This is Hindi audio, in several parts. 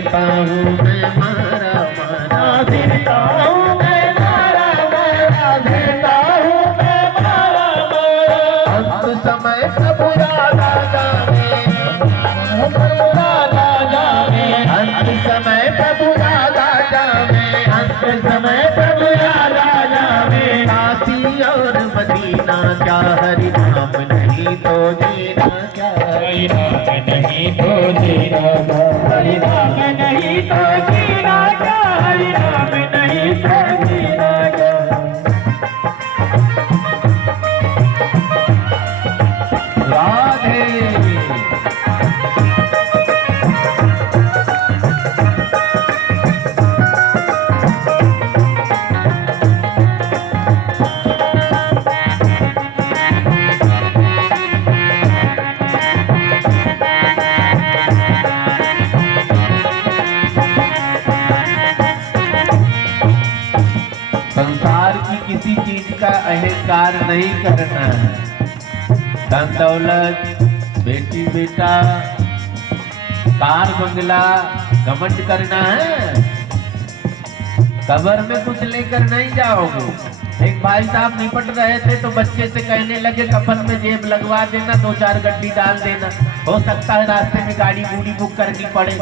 फिरता हूँ मैं मारा मारा, फिरता हूँ मैं मारा मारा, फिरता हूँ मैं मारा मारा। अंत समय प्रभु राधा जाने, प्रभु राधा जाने, अंत समय प्रभु राधा जाने, अंत समय प्रभु राधा जाने। काशी और मदीना क्या हरि नाम नहीं तो जीना क्या, हरि नाम नहीं तो जीना क्या, हरि नाम नहीं तो जीना क्या, हरि नाम नहीं तो जीना क्या। राधे। संसार की किसी चीज का अहंकार नहीं करना है। धन दौलत, बेटी बेटा, कार बंगला घमंड करना है, कब्र में कुछ लेकर नहीं जाओगे। एक भाई साहब निपट रहे थे तो बच्चे से कहने लगे कफन में जेब लगवा देना, 2-4 गड्डी डाल देना, हो सकता है रास्ते में गाड़ी बूढ़ी बुक करनी पड़े।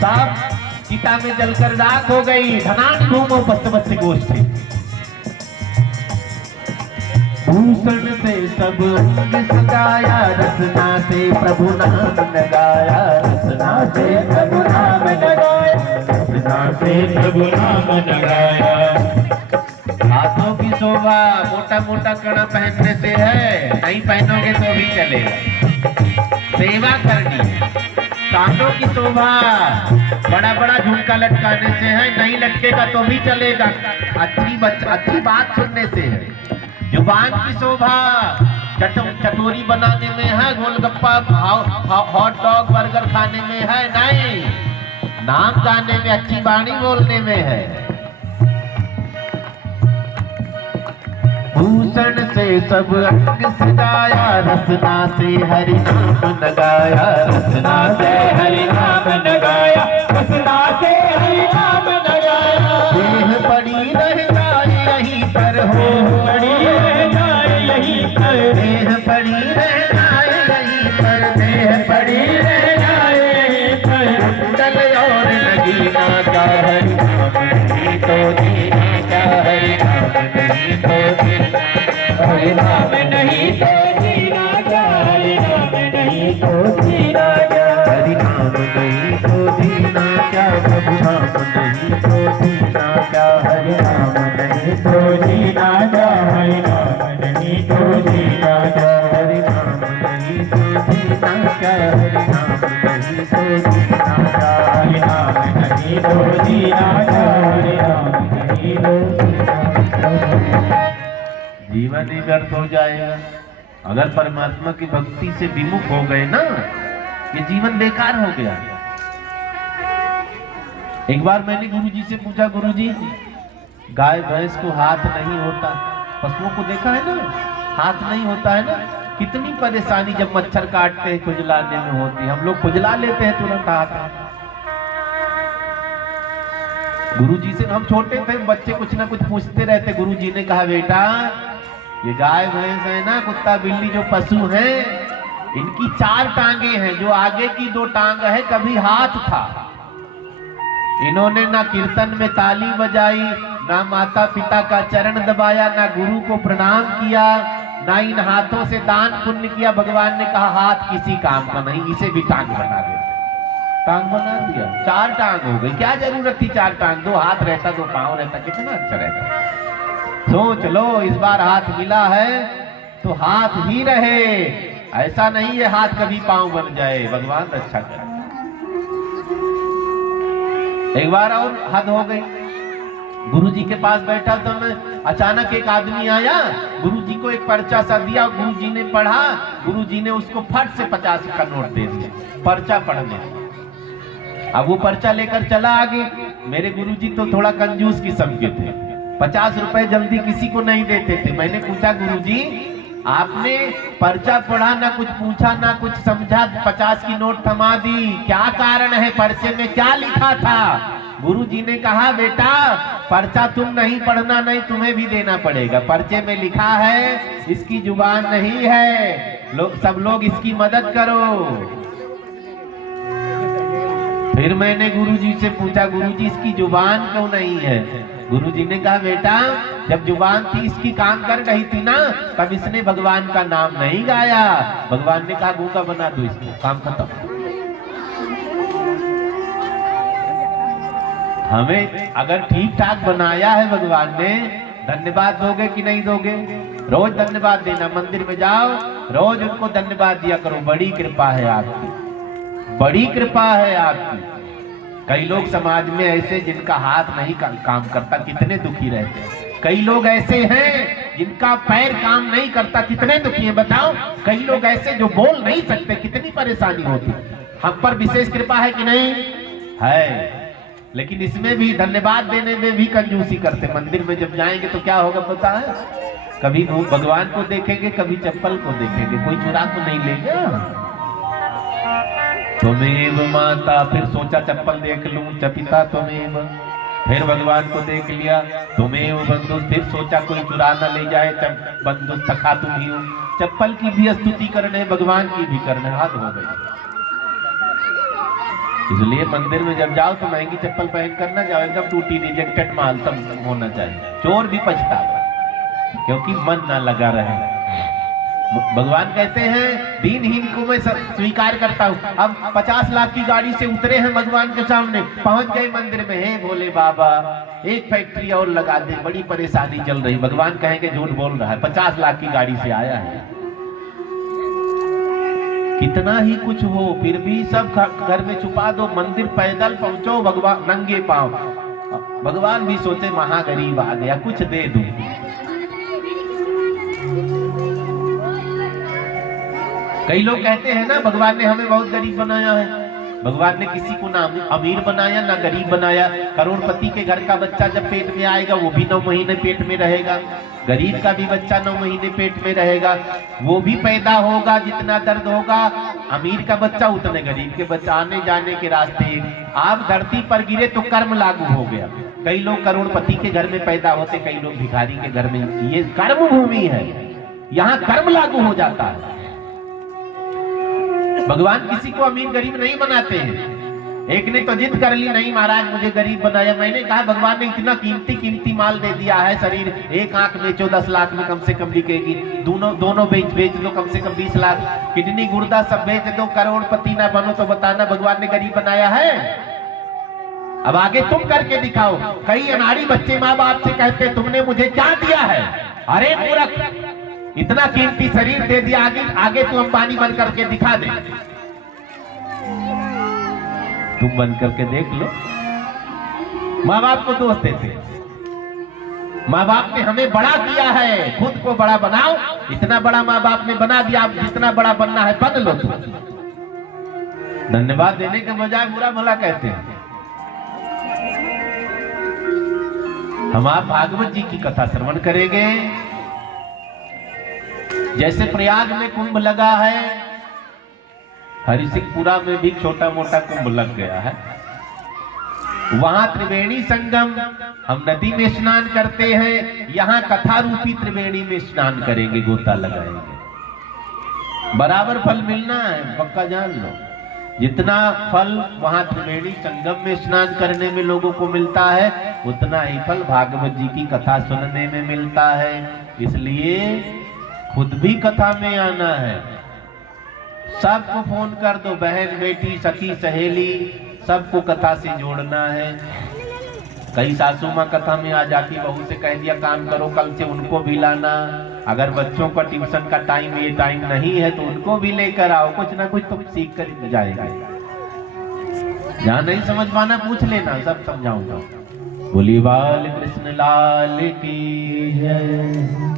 साहब चिता में जलकर राख हो गई। धनान घूमो बस्त बस्त गोष्ठी, भूषण से सब अंग सजाया, रसना से प्रभु नाम लगाया, रसना से प्रभु नाम लगाया, रसना से प्रभु नाम लगाया। हाथों की शोभा मोटा मोटा कड़ा पहनने से है, नहीं पहनोगे तो भी चलेगा, सेवा करनी है। कानों की शोभा बड़ा बड़ा झुमका लटकाने से है, नहीं लटकेगा तो भी चलेगा, अच्छी बात सुनने से है। जुबान की शोभा चटोरी बनाने में है, गोलगप्पा हॉट डॉग बर्गर खाने में है, नहीं, नाम गाने में, अच्छी वाणी बोलने में है। भूषण से सब अंग सजाया, रसना से हरि नाम लगाया, रसना से हरि नाम लगाया, रसना से हरि नाम लगाया। देह पड़ी रह जाए यहीं पर हो, पड़ी रह जाए यहीं पर, देह पड़ी रह जाए यहीं पर, देह पड़ी रह जाए यहीं पर, कुंडल और नगीना का हरि नाम नहीं तो जीना क्या, हरि नाम नहीं तो जीना, हरि नाम नहीं तो जीना क्या, हरि नाम नहीं तो जीना क्या, हरि नाम नहीं तो जीना क्या, प्रभु नाम नहीं तो जीना क्या, हरि नाम नहीं तो जीना क्या, हरि नाम नहीं तो जीना क्या, हरि नाम नहीं तो जीना क्या, हरि नाम नहीं तो जीना क्या, हरि नाम नहीं तो जीना क्या, हरि नाम नहीं तो जीना क्या। जीवन ही व्यर्थ हो जाएगा अगर परमात्मा की भक्ति से विमुख हो गए ना, ये जीवन बेकार हो गया। एक बार मैंने गुरुजी से पूछा, गुरुजी गाय भैंस को हाथ नहीं होता, पशुओं को देखा है ना, हाथ नहीं होता है ना, कितनी परेशानी जब मच्छर काटते हैं खुजलाने में होती, हम लोग खुजला लेते हैं तुरंत हाथ। गुरुजी से हम छोटे थे, बच्चे कुछ ना कुछ पूछते रहते, गुरुजी ने कहा बेटा ये गाय भैंस है ना, कुत्ता बिल्ली जो पशु हैं, इनकी 4 टांगे हैं, जो आगे की 2 टांग है कभी हाथ था। इन्होंने ना कीर्तन में ताली बजाई, ना माता पिता का चरण दबाया, ना गुरु को प्रणाम किया, ना इन हाथों से दान पुण्य किया। भगवान ने कहा हाथ किसी काम का नहीं, इसे भी टांग बना दे। टांग बना दिया, 4 टांग हो गई। क्या जरूरत थी 4 टांग, 2 हाथ रहता, 2 पांव रहता, कितना अच्छा रहता। सोच लो, इस बार हाथ मिला है तो हाथ ही रहे, ऐसा नहीं ये हाथ कभी पांव बन जाए। भगवान रक्षा करे। एक बार और हद हो गई, गुरुजी के पास बैठा तो मैं, अचानक एक आदमी आया, गुरुजी को एक पर्चा सा दिया, गुरुजी ने पढ़ा, गुरुजी ने उसको फट से 50 का नोट दे दिया पर्चा पढ़ने। अब वो पर्चा लेकर चला आगे। मेरे गुरुजी तो थोड़ा कंजूस किस्म के थे, 50 रुपए जल्दी किसी को नहीं देते थे। मैंने पूछा गुरुजी आपने पर्चा पढ़ा, ना कुछ पूछा ना कुछ समझा, 50 की नोट थमा दी। क्या कारण है? पर्चे में क्या लिखा था? गुरु जी ने कहा बेटा पर्चा तुम नहीं पढ़ना, नहीं तुम्हें भी देना पड़ेगा। पर्चे में लिखा है, इसकी जुबान नहीं है, सब लोग इसकी मदद करो। फिर मैंने गुरुजी से पूछा, गुरुजी इसकी जुबान क्यों नहीं है? गुरुजी ने कहा बेटा जब जुबान थी इसकी काम कर रही थी ना, तब इसने भगवान का नाम नहीं गाया। भगवान ने कहा गूंगा बना दो इसको, काम खत्म। हमें अगर ठीक ठाक बनाया है भगवान ने, धन्यवाद दोगे कि नहीं दोगे? रोज धन्यवाद देना, मंदिर में जाओ रोज उनको धन्यवाद दिया करो। बड़ी कृपा है आपकी, बड़ी कृपा है आपकी। कई लोग समाज में ऐसे जिनका हाथ नहीं काम करता, कितने दुखी रहते हैं। कई लोग ऐसे हैं जिनका पैर काम नहीं करता, कितने दुखी हैं बताओ। कई लोग ऐसे जो बोल नहीं सकते, कितनी परेशानी होती। हम पर विशेष कृपा है कि नहीं है? लेकिन इसमें भी धन्यवाद देने में भी कंजूसी करते। मंदिर में जब जाएंगे तो क्या होगा पता है? कभी भगवान को देखेंगे, कभी चप्पल को देखेंगे, कोई चुरा तो नहीं लेगा। तुमेव माता, फिर सोचा चप्पल देख लूं, चपिता तुमेव। फिर भगवान को देख लिया, तुमेव बंधु, फिर सोचा कोई चुरा न ले जाए, बंधु सखा तुम ही हो। चप्पल की भी स्तुति करने, भगवान की भी करने, हाथ हो गई। इसलिए मंदिर में जब जाओ तो महंगी चप्पल पहन कर न जाओ, एकदम टूटी रिजेक्टेड माल सब होना चाहिए। चोर भी पछतावा, क्योंकि मन ना लगा रहे। भगवान कहते हैं दीनहीन को मैं स्वीकार करता हूँ। अब 50 लाख की गाड़ी से उतरे हैं भगवान के सामने, पहुंच गए मंदिर में। हे भोले बाबा एक फैक्ट्री और लगा दे, बड़ी परेशानी चल रही। भगवान कहेंगे झूठ बोल रहा है, 50 लाख की गाड़ी से आया है। कितना ही कुछ हो फिर भी सब घर में छुपा दो, मंदिर पैदल पहुंचो, भगवान नंगे पांव। भगवान भी सोचे महागरीब आ गया, कुछ दे दूं। कई लोग कहते हैं ना भगवान ने हमें बहुत गरीब बनाया है। भगवान ने किसी को ना अमीर बनाया ना गरीब बनाया। करोड़पति के घर का बच्चा जब पेट में आएगा वो भी 9 महीने पेट में रहेगा। गरीब का भी बच्चा 9 महीने पेट में रहेगा, वो भी पैदा होगा। जितना दर्द होगा अमीर का बच्चा उतने गरीब के बच्चा। आने जाने के रास्ते। आप धरती पर गिरे तो कर्म लागू हो गया। कई लोग करोड़पति के घर में पैदा होते, कई लोग भिखारी के घर में। ये कर्म भूमि है, यहाँ कर्म लागू हो जाता है। भगवान किसी को अमीर गरीब नहीं बनाते हैं। एक ने तो जिद कर ली, नहीं महाराज मुझे गरीब बनाया। मैंने कहा भगवान ने इतना कीमती माल दे दिया है। शरीर एक आंख बेचो 10 लाख में कम से कम बिकेगी। दोनों बेच दो कम से कम 20 लाख। किडनी गुर्दा सब बेच दो, करोड़पति ना बनो तो बताना भगवान ने गरीब बनाया है? अब आगे तुम करके दिखाओ। कई अनाड़ी बच्चे माँ बाप से कहते तुमने मुझे क्या दिया है? अरे मूर्ख, इतना कीमती शरीर दे दिया, आगे तू अंबानी बन करके दिखा दे। तुम बन करके देख लो। माँ बाप को दोष देते। माँ बाप ने हमें बड़ा किया है, खुद को बड़ा बनाओ। इतना बड़ा माँ बाप ने बना दिया, अब जितना बड़ा बनना है बन लो। धन्यवाद देने के बजाय बुरा भला कहते हैं। हम आप भागवत जी की कथा श्रवण करेंगे। जैसे प्रयाग में कुंभ लगा है, हरिसिंहपुरा में भी छोटा मोटा कुंभ लग गया है। वहां त्रिवेणी संगम, हम नदी में स्नान करते हैं, यहाँ कथा रूपी त्रिवेणी में स्नान करेंगे, गोता लगाएंगे। बराबर फल मिलना है, पक्का जान लो। जितना फल वहां त्रिवेणी संगम में स्नान करने में लोगों को मिलता है, उतना ही फल भागवत जी की कथा सुनने में मिलता है। इसलिए खुद भी कथा में आना है। सबको फोन कर दो, बहन बेटी सखी सहेली सबको कथा से जोड़ना है। कई सासू माँ कथा में आ जाती, बहू से कह दिया काम करो, कल से उनको भी लाना। अगर बच्चों का ट्यूशन का टाइम ये टाइम नहीं है तो उनको भी लेकर आओ, कुछ ना कुछ तुम सीख कर जाएगा। जहाँ नहीं समझ पाना पूछ लेना, सब समझाऊंगा। बोली बाल कृष्ण लाल की जय।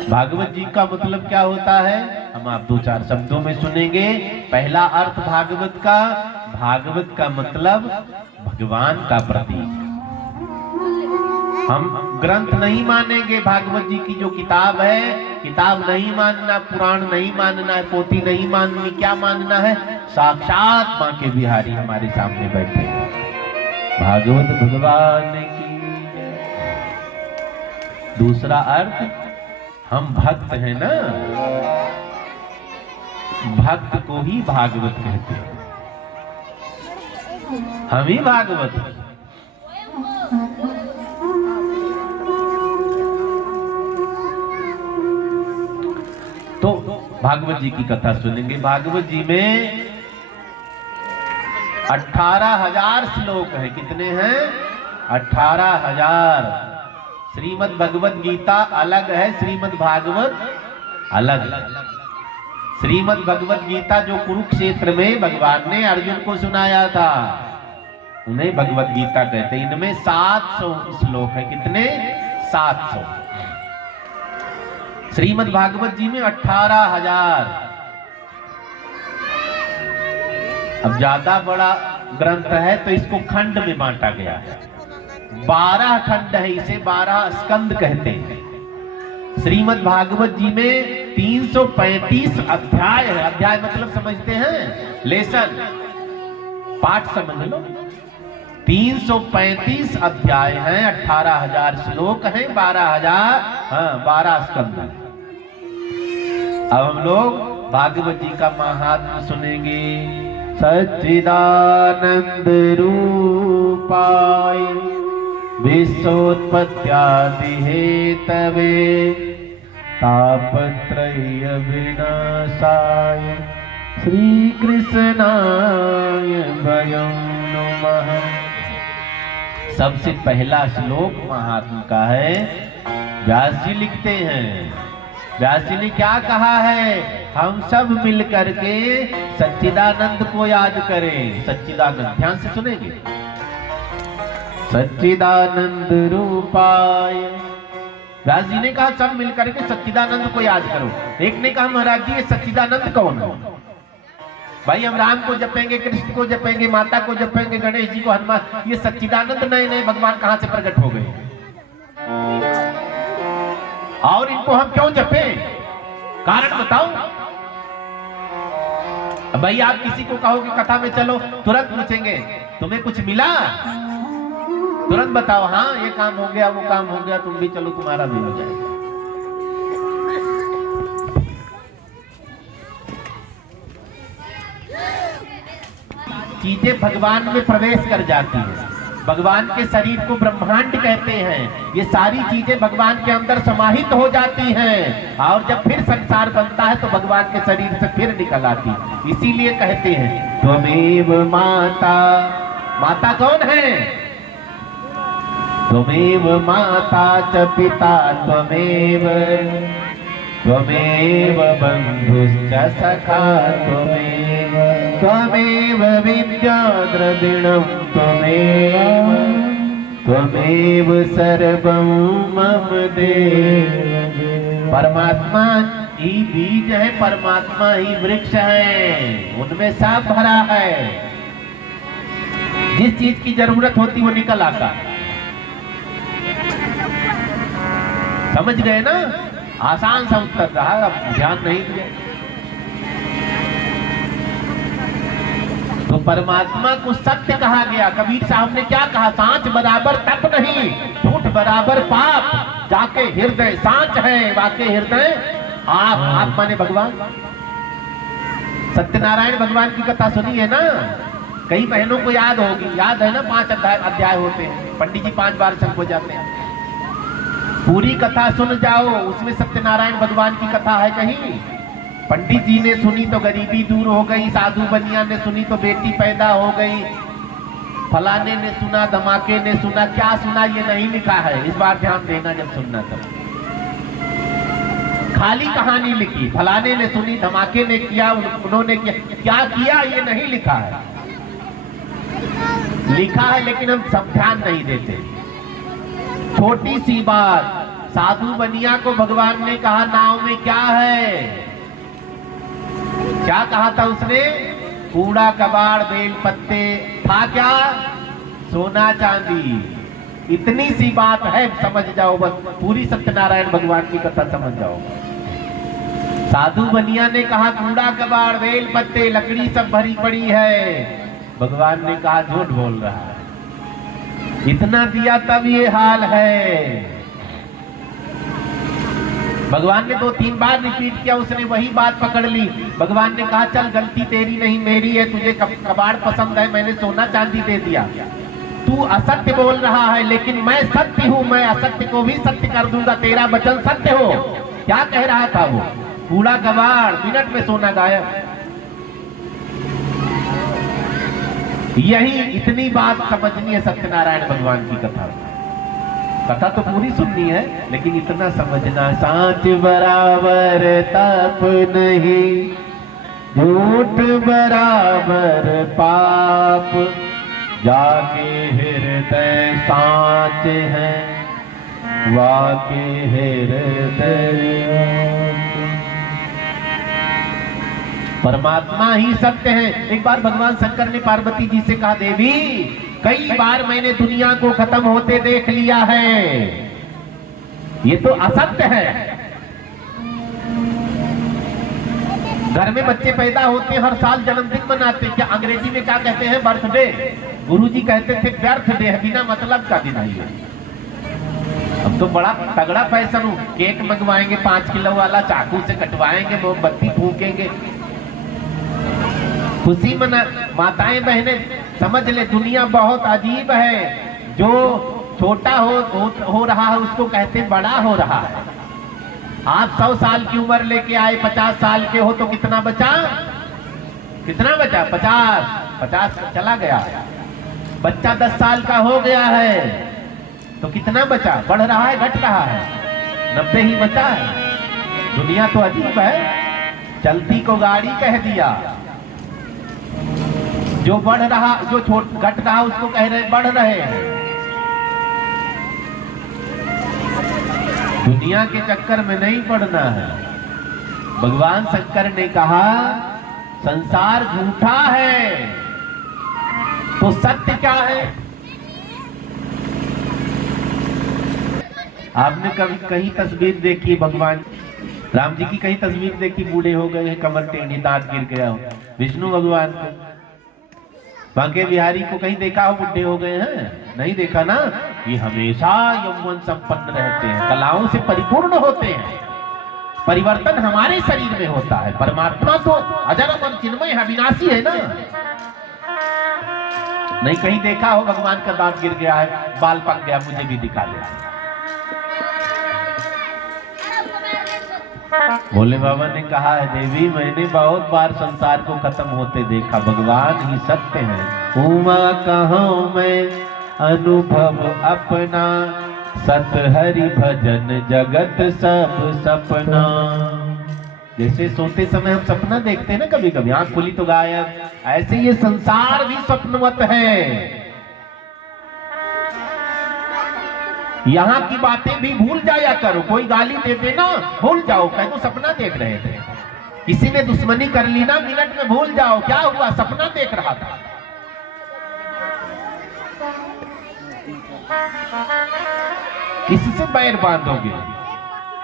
भागवत जी का मतलब क्या होता है हम आप 2-4 शब्दों में सुनेंगे। पहला अर्थ भागवत का मतलब भगवान का प्रतीक। हम ग्रंथ नहीं मानेंगे, भागवत जी की जो किताब है किताब नहीं मानना, पुराण नहीं मानना है, पोथी नहीं माननी, क्या मानना है? साक्षात मां के बिहारी हमारे सामने बैठे हैं। भागवत भगवान की जय। दूसरा अर्थ, हम भक्त हैं ना, भक्त को ही भागवत कहते हैं। हम ही भागवत हैं। तो भागवत जी की कथा सुनेंगे। भागवत जी में 18,000 श्लोक हैं। कितने हैं? 18,000। श्रीमद् भगवत गीता अलग है, श्रीमद् भागवत अलग। श्रीमद् भगवत गीता जो कुरुक्षेत्र में भगवान ने अर्जुन को सुनाया था, उन्हें भगवत गीता कहते हैं। इनमें 700 श्लोक है। कितने? 700। श्रीमद् भागवत जी में 18,000। अब ज्यादा बड़ा ग्रंथ है तो इसको खंड में बांटा गया है। 12 खंड है, इसे 12 स्कंद कहते हैं। श्रीमद् भागवत जी में 335 अध्याय है। अध्याय मतलब समझते हैं? लेसन, पाठ समझ लो। 335 अध्याय हैं, 18,000 श्लोक हैं, 12 स्कंद हैं। अब हम लोग भागवत जी का महात्म्य सुनेंगे। सच्चिदानंद रूपाय विश्वोत्पत्त्यादि हेतवे तापत्रय विनाशाय श्री कृष्णाय वयं नमः। सबसे पहला श्लोक महात्मा का है। व्यास जी लिखते हैं, व्यास जी ने क्या कहा है? हम सब मिल करके सच्चिदानंद को याद करें। सच्चिदानंद, ध्यान से सुनेंगे। सच्चिदानंद रूपाय, व्यास जी ने कहा सब मिल करके सच्चिदानंद को याद करो। एक ने कहा महाराज जी ये सच्चिदानंद कौन है? भाई हम राम को जपेंगे, कृष्ण को जपेंगे, माता को जपेंगे, गणेश जी को, हनुमान, ये सच्चिदानंद नए नए भगवान कहां से प्रकट हो गए? और इनको हम क्यों जपे? कारण बताओ। भाई आप किसी को कहोगे कथा में चलो, तुरंत पूछेंगे तुम्हें कुछ मिला? तुरंत बताओ, हाँ ये काम हो गया, वो काम हो गया, तुम भी चलो, तुम्हारा भी हो जाएगा। चीजें भगवान में प्रवेश कर जाती हैं। भगवान के शरीर को ब्रह्मांड कहते हैं। ये सारी चीजें भगवान के अंदर समाहित हो जाती हैं और जब फिर संसार बनता है तो भगवान के शरीर से फिर निकल आती। इसीलिए कहते हैं त्वमेव माता। माता कौन है? त्वमेव माता च पिता त्वमेव, त्वमेव बन्धुश्च सखा त्वमेव, त्वमेव विद्या द्रविणं त्वमेव, त्वमेव सर्वं मम देव। परमात्मा ही बीज है, परमात्मा ही वृक्ष है, उनमें सब भरा है। जिस चीज की जरूरत होती वो निकल आता। समझ गए ना? आसान सा उत्तर रहा, अब ध्यान नहीं दिया तो परमात्मा को सत्य कहा गया। कबीर साहब ने क्या कहा? सांच बराबर तप नहीं, झूठ बराबर पाप, जाके हृदय सांच है, वाके हृदय आप माने भगवान। सत्यनारायण भगवान की कथा सुनी है ना? कई बहनों को याद होगी, याद है ना? 5 अध्याय होते हैं, पंडित जी 5 बार संग हो जाते हैं। पूरी कथा सुन जाओ, उसमें सत्यनारायण भगवान की कथा है कहीं? पंडित जी ने सुनी तो गरीबी दूर हो गई, साधु बनिया ने सुनी तो बेटी पैदा हो गई, फलाने ने सुना, धमाके ने सुना, क्या सुना ये नहीं लिखा है। इस बार ध्यान देना जब सुनना तब। खाली कहानी लिखी, फलाने ने सुनी, धमाके ने किया, उन्होंने क्या किया ये नहीं लिखा है। लिखा है लेकिन हम सब ध्यान नहीं देते। छोटी सी बात, साधु बनिया को भगवान ने कहा नाव में क्या है? क्या कहा था उसने? कूड़ा कबाड़ बेल पत्ते, था क्या? सोना चांदी। इतनी सी बात है, समझ जाओ बस। पूरी सत्यनारायण भगवान की कथा समझ जाओ। साधु बनिया ने कहा कूड़ा कबाड़ बेल पत्ते लकड़ी सब भरी पड़ी है। भगवान ने कहा झूठ बोल रहा है, इतना दिया तब ये हाल है। भगवान ने 2-3 बार रिपीट किया, उसने वही बात पकड़ ली। भगवान ने कहा चल गलती तेरी नहीं मेरी है, तुझे कबाड़ पसंद है, मैंने सोना चांदी दे दिया। तू असत्य बोल रहा है लेकिन मैं सत्य हूं, मैं असत्य को भी सत्य कर दूंगा, तेरा वचन सत्य हो। क्या कह रहा था वो? कूड़ा कबाड़, मिनट में सोना गायब। यही इतनी बात समझनी है सत्यनारायण भगवान की कथा। कथा तो पूरी सुननी है लेकिन इतना समझना, सांच बराबर तप नहीं, झूठ बराबर पाप, जाके हृदय सांच है, वाके हृदय। परमात्मा ही सत्य है। एक बार भगवान शंकर ने पार्वती जी से कहा देवी कई बार मैंने दुनिया को खत्म होते देख लिया है, ये तो असत्य है। घर में बच्चे पैदा होते हर साल जन्मदिन मनाते, क्या अंग्रेजी में क्या कहते हैं? बर्थडे। गुरुजी कहते थे बर्थडे है, बिना मतलब का दिन है। अब तो बड़ा तगड़ा फैशन हो, केक मंगवाएंगे 5 किलो वाला, चाकू से कटवाएंगे, मोमबत्ती फूकेंगे, खुशी मना। माताएं बहनें समझ ले दुनिया बहुत अजीब है। जो छोटा हो रहा है उसको कहते बड़ा हो रहा है। आप 100 साल की उम्र लेके आए, 50 साल के हो तो कितना बचा? कितना बचा? 50 चला गया। बच्चा 10 साल का हो गया है तो कितना बचा? बढ़ रहा है घट रहा है? 90 ही बचा है। दुनिया तो अजीब है। चलती को गाड़ी कह दिया, जो बढ़ रहा, जो घट रहा उसको कह रहे बढ़ रहे हैं। दुनिया के चक्कर में नहीं पड़ना है। भगवान शंकर ने कहा संसार झूठा है तो सत्य क्या है? आपने कभी कहीं तस्वीर देखी भगवान राम जी की? कहीं तस्वीर देखी बूढ़े हो गए हैं, कमर टेढ़ी, दांत गिर गया हो? विष्णु भगवान को, बांके बिहारी को कहीं देखा हो बुढ़े हो गए हैं? नहीं देखा ना। ये हमेशा यौवन संपन्न रहते हैं, कलाओं से परिपूर्ण होते हैं। परिवर्तन हमारे शरीर में होता है। परमात्मा तो अजर अमर चिन्मय है, अविनाशी है ना। नहीं कहीं देखा हो भगवान का दांत गिर गया है, बाल पक गया, मुझे भी दिखा दे। भोले बाबा ने कहा है देवी मैंने बहुत बार संसार को खत्म होते देखा, भगवान ही सत्य है। उमा कहूं मैं अनुभव अपना, सत हरि भजन जगत सब सपना। जैसे सोते समय हम सपना देखते हैं ना, कभी कभी आंख खुली तो गायब, ऐसे ये संसार भी स्वप्नवत है। यहाँ की बातें भी भूल जाया करो। कोई गाली देते ना भूल जाओ, कह दो सपना देख रहे थे। किसी ने दुश्मनी कर ली ना, मिनट में भूल जाओ क्या हुआ, सपना देख रहा था। किससे बैर बांधोगे?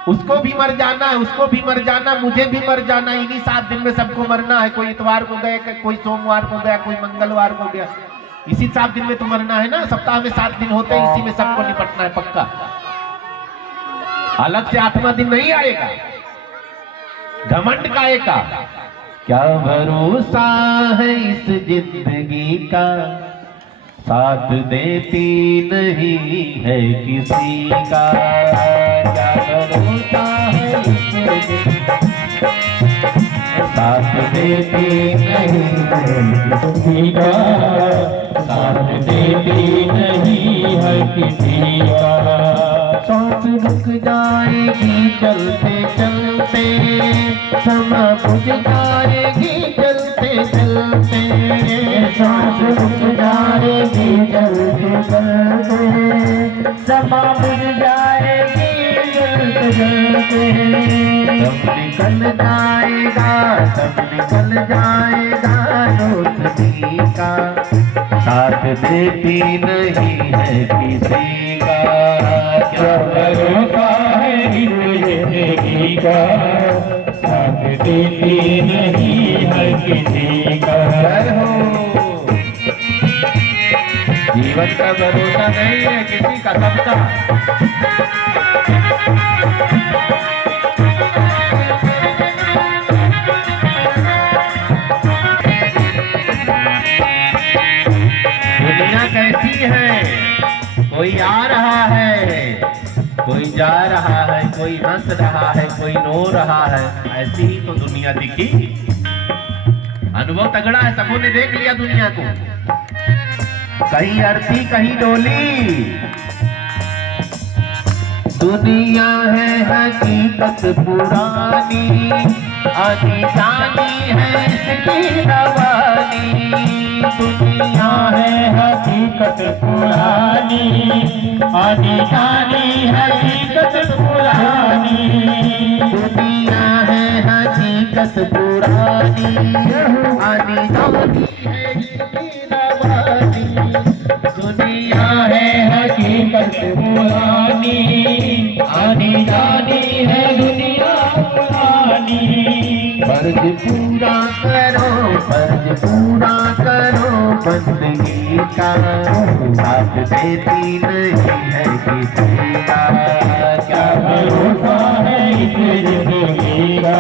उसको भी मर जाना है, उसको भी मर जाना, मुझे भी मर जाना। इन्हीं 7 दिन में सबको मरना है। कोई इतवार को गए, कोई सोमवार को गया, कोई मंगलवार को गया। इसी 7 दिन में तो मरना है ना। सप्ताह में 7 दिन होते हैं, इसी में सबको निपटना है पक्का। अलग से 8वां दिन नहीं आएगा। घमंड काहे का? क्या भरोसा है इस जिंदगी का, साथ देती नहीं है किसी का। क्या भरोसा है इस जिंदगी का, साथ देती नहीं है किसी का, साथ देती नहीं है किसी का। सांस रुक जाएगी चलते चलते, समा बुझ जाएगी चलते चलते। सांस रुक जाएगी चलते चलते, समा बुझ जाएगी चलते चलते। सब निकल जाएगा, सब निकल जाएगा दोस्ती का, साथ देती नहीं है किसी का। क्या भरोसा है जिंदगी का, साथ देती नहीं है किसी का। जय हो। जीवन का भरोसा नहीं है किसी का, सबका। दुनिया कैसी है, कोई आ रहा है, कोई जा रहा है, कोई हंस रहा है, कोई रो रहा है, ऐसी ही तो दुनिया दिखी। अनुभव तगड़ा है, सबों ने देख लिया दुनिया को। कहीं अर्थी कहीं डोली, दुनिया है हकीकत पुरानी, आनी जानी है इसकी रवानी। दुनिया है हकीकत पुरानी, आनी जानी हकीकत पुरानी। दुनिया है हकीकत पुरानी, आनी जानी है इसकी रवानी। दुनिया है हकीकत पुरानी, आनी जानी है दुनिया पुरानी। फर्ज पूरा करो, फर्ज पूरा करो बंदगी का, साथ देती नहीं है किसी का। क्या भरोसा है इस जिंदगी का,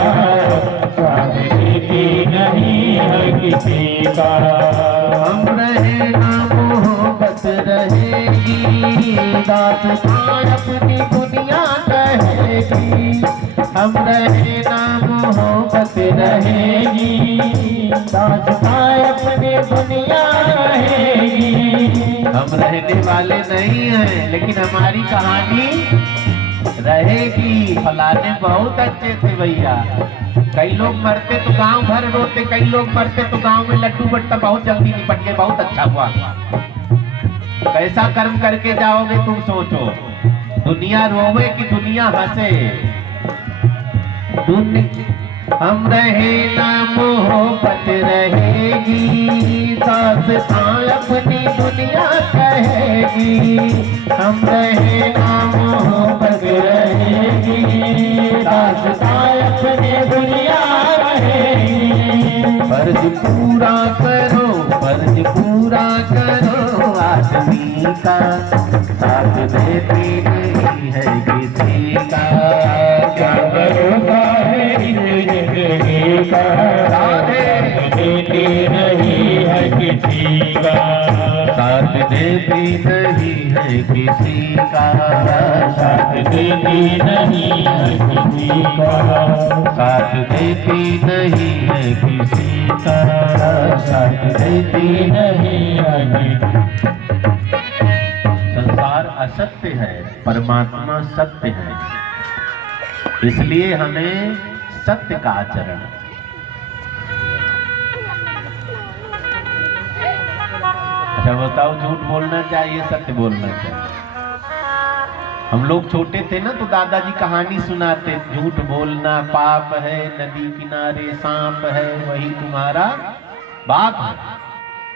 साथ देती नहीं है किसी का। हम रहे ना मोहब्बत रहेगी, दास्तां अपनी दुनिया कहेगी। हम रहे ना मोहब्बत रहेगी, दास्तां अपनी दुनिया रहेगी। हम रहने वाले नहीं हैं, लेकिन हमारी कहानी रहेगी। फलाने बहुत अच्छे थे भैया, कई लोग मरते तो गांव भर रोते, कई लोग मरते तो गांव में लड्डू बंटता, बहुत जल्दी निपट गए, बहुत अच्छा हुआ। कैसा कर्म करके जाओगे तुम सोचो। दुनिया रोवे कि दुनिया हंसे। हम रहे ना मोहब्बत रहेगी, दास्तां अपनी दुनिया कहेगी। हम रहे ना मोहब्बत रहेगी, दास्तां अपनी दुनिया रहेगी। फर्ज पूरा करो, फर्ज पूरा करो आदमी का, साथ देती नहीं है किसी का। क्या भरोसा है इस जिंदगी का, साथ देती नहीं है किसी का। साथ देती नहीं है किसी का, साथ देती नहीं है किसी का। साथ देती नहीं है किसी का, साथ देती नहीं है। संसार असत्य है, परमात्मा सत्य है, इसलिए हमें सत्य का आचरण। अच्छा बताओ, झूठ बोलना चाहिए सत्य बोलना चाहिए? हम लोग छोटे थे ना तो दादाजी कहानी सुनाते, झूठ बोलना पाप है, नदी किनारे सांप है, वही तुम्हारा बाप है।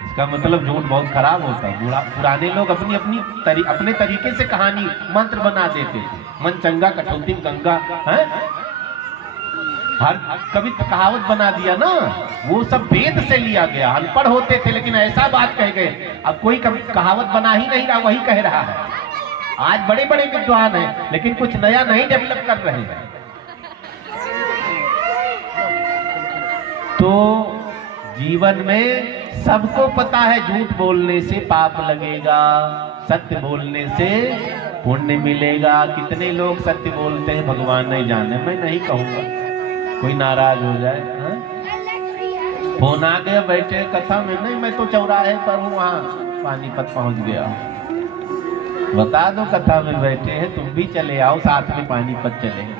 इसका मतलब झूठ बहुत खराब होता है। पुराने लोग अपने तरीके से कहानी मंत्र बना देते थे। मन चंगा कठौती गंगा है, हर कभी कहावत बना दिया ना, वो सब वेद से लिया गया। अनपढ़ होते थे लेकिन ऐसा बात कह गए। अब कोई कभी कहावत बना ही नहीं रहा, वही कह रहा है। आज बड़े बड़े विद्वान हैं लेकिन कुछ नया नहीं डेवलप कर रहे हैं। तो जीवन में सबको पता है झूठ बोलने से पाप लगेगा, सत्य बोलने से पुण्य मिलेगा। कितने लोग सत्य बोलते हैं भगवान नहीं जाने, मैं नहीं कहूंगा, कोई नाराज हो जाए। फोन आ गया, बैठे कथा में, नहीं मैं तो चौराहे पर हूँ, वहां पानीपत पहुंच गया। बता दो कथा में बैठे हैं, तुम भी चले आओ, साथ में पानीपत चलेंगे,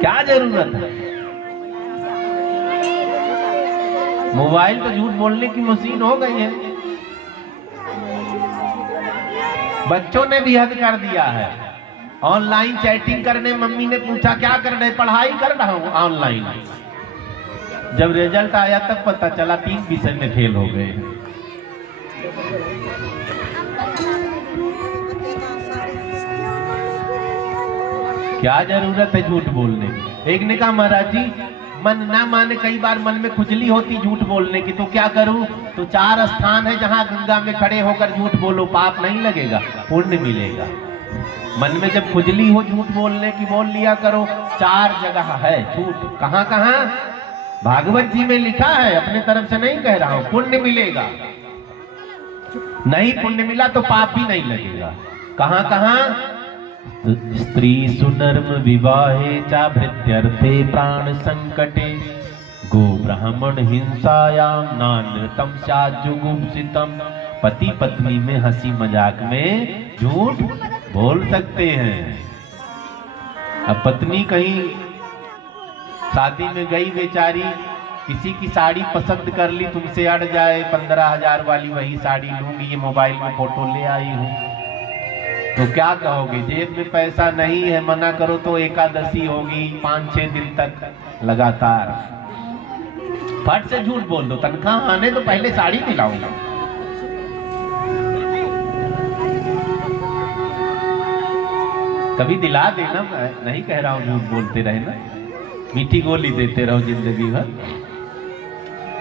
क्या जरूरत है? मोबाइल तो झूठ बोलने की मशीन हो गई है। बच्चों ने भी हद कर दिया है। ऑनलाइन चैटिंग करने, मम्मी ने पूछा क्या कर रहे, पढ़ाई कर रहा हूं ऑनलाइन। जब रिजल्ट आया तब पता चला 3 विषय में फेल हो गए। क्या जरूरत है झूठ बोलने की? एक ने कहा महाराज जी मन ना माने, कई बार मन में खुजली होती झूठ बोलने की, तो क्या करूं? तो 4 स्थान है जहां गंगा में खड़े होकर झूठ बोलो, पाप नहीं लगेगा, पुण्य मिलेगा। मन में जब खुजली हो झूठ बोलने की, बोल लिया करो। 4 जगह है झूठ। कहां कहां? भागवत जी में लिखा है, अपने तरफ से नहीं कह रहा हूं। पुण्य मिलेगा, नहीं पुण्य मिला तो पाप भी नहीं लगेगा। कहां कहां? स्त्री सुनर्म विवाहे चा भृत्यर्थे प्राण संकटे गो ब्राह्मण हिंसायाम नान्यतम जुगुप्सितम। पति पत्नी में हंसी मजाक में झूठ बोल सकते हैं। अब पत्नी कहीं शादी में गई बेचारी, किसी की साड़ी पसंद कर ली, तुमसे अड़ जाए 15,000 वाली वही साड़ी लूंगी, ये मोबाइल में फोटो ले आई हूं, तो क्या कहोगे? जेब में पैसा नहीं है, मना करो तो एकादशी होगी 5-6 दिन तक लगातार। फट से झूठ बोल दो, तनख्वाह आने तो पहले साड़ी दिलाऊंगा। कभी दिला देना, नहीं कह रहा हूं झूठ बोलते रहे ना, मीठी गोली देते रहो जिंदगी भर,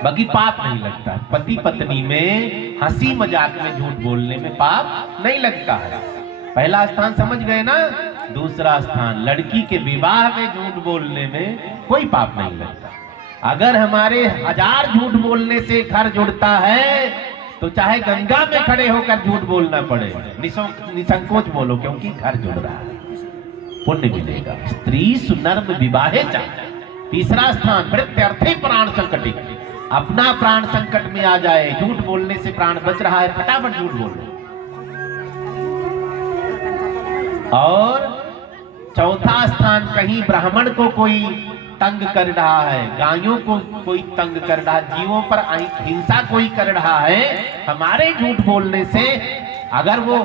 बाकी पाप नहीं लगता। पति पत्नी में हंसी मजाक में झूठ बोलने में पाप नहीं लगता है। पहला स्थान समझ गए ना। दूसरा स्थान, लड़की के विवाह में झूठ बोलने में कोई पाप नहीं लगता। अगर हमारे 1000 झूठ बोलने से घर जुड़ता है, तो चाहे गंगा में खड़े होकर झूठ बोलना पड़े, निसंकोच बोलो, क्योंकि घर जुड़ रहा है, पुण्य मिलेगा। स्त्री सुनर्म विवाहे चा। तीसरा स्थान, प्रत्यर्थे प्राण संकटे। अपना प्राण संकट में आ जाए, झूठ बोलने से प्राण बच रहा है, फटाफट झूठ बोलो। और चौथा स्थान, कहीं ब्राह्मण को कोई तंग कर रहा है, गायों को कोई तंग कर रहा है, जीवों पर हिंसा कोई कर रहा है, हमारे झूठ बोलने से अगर वो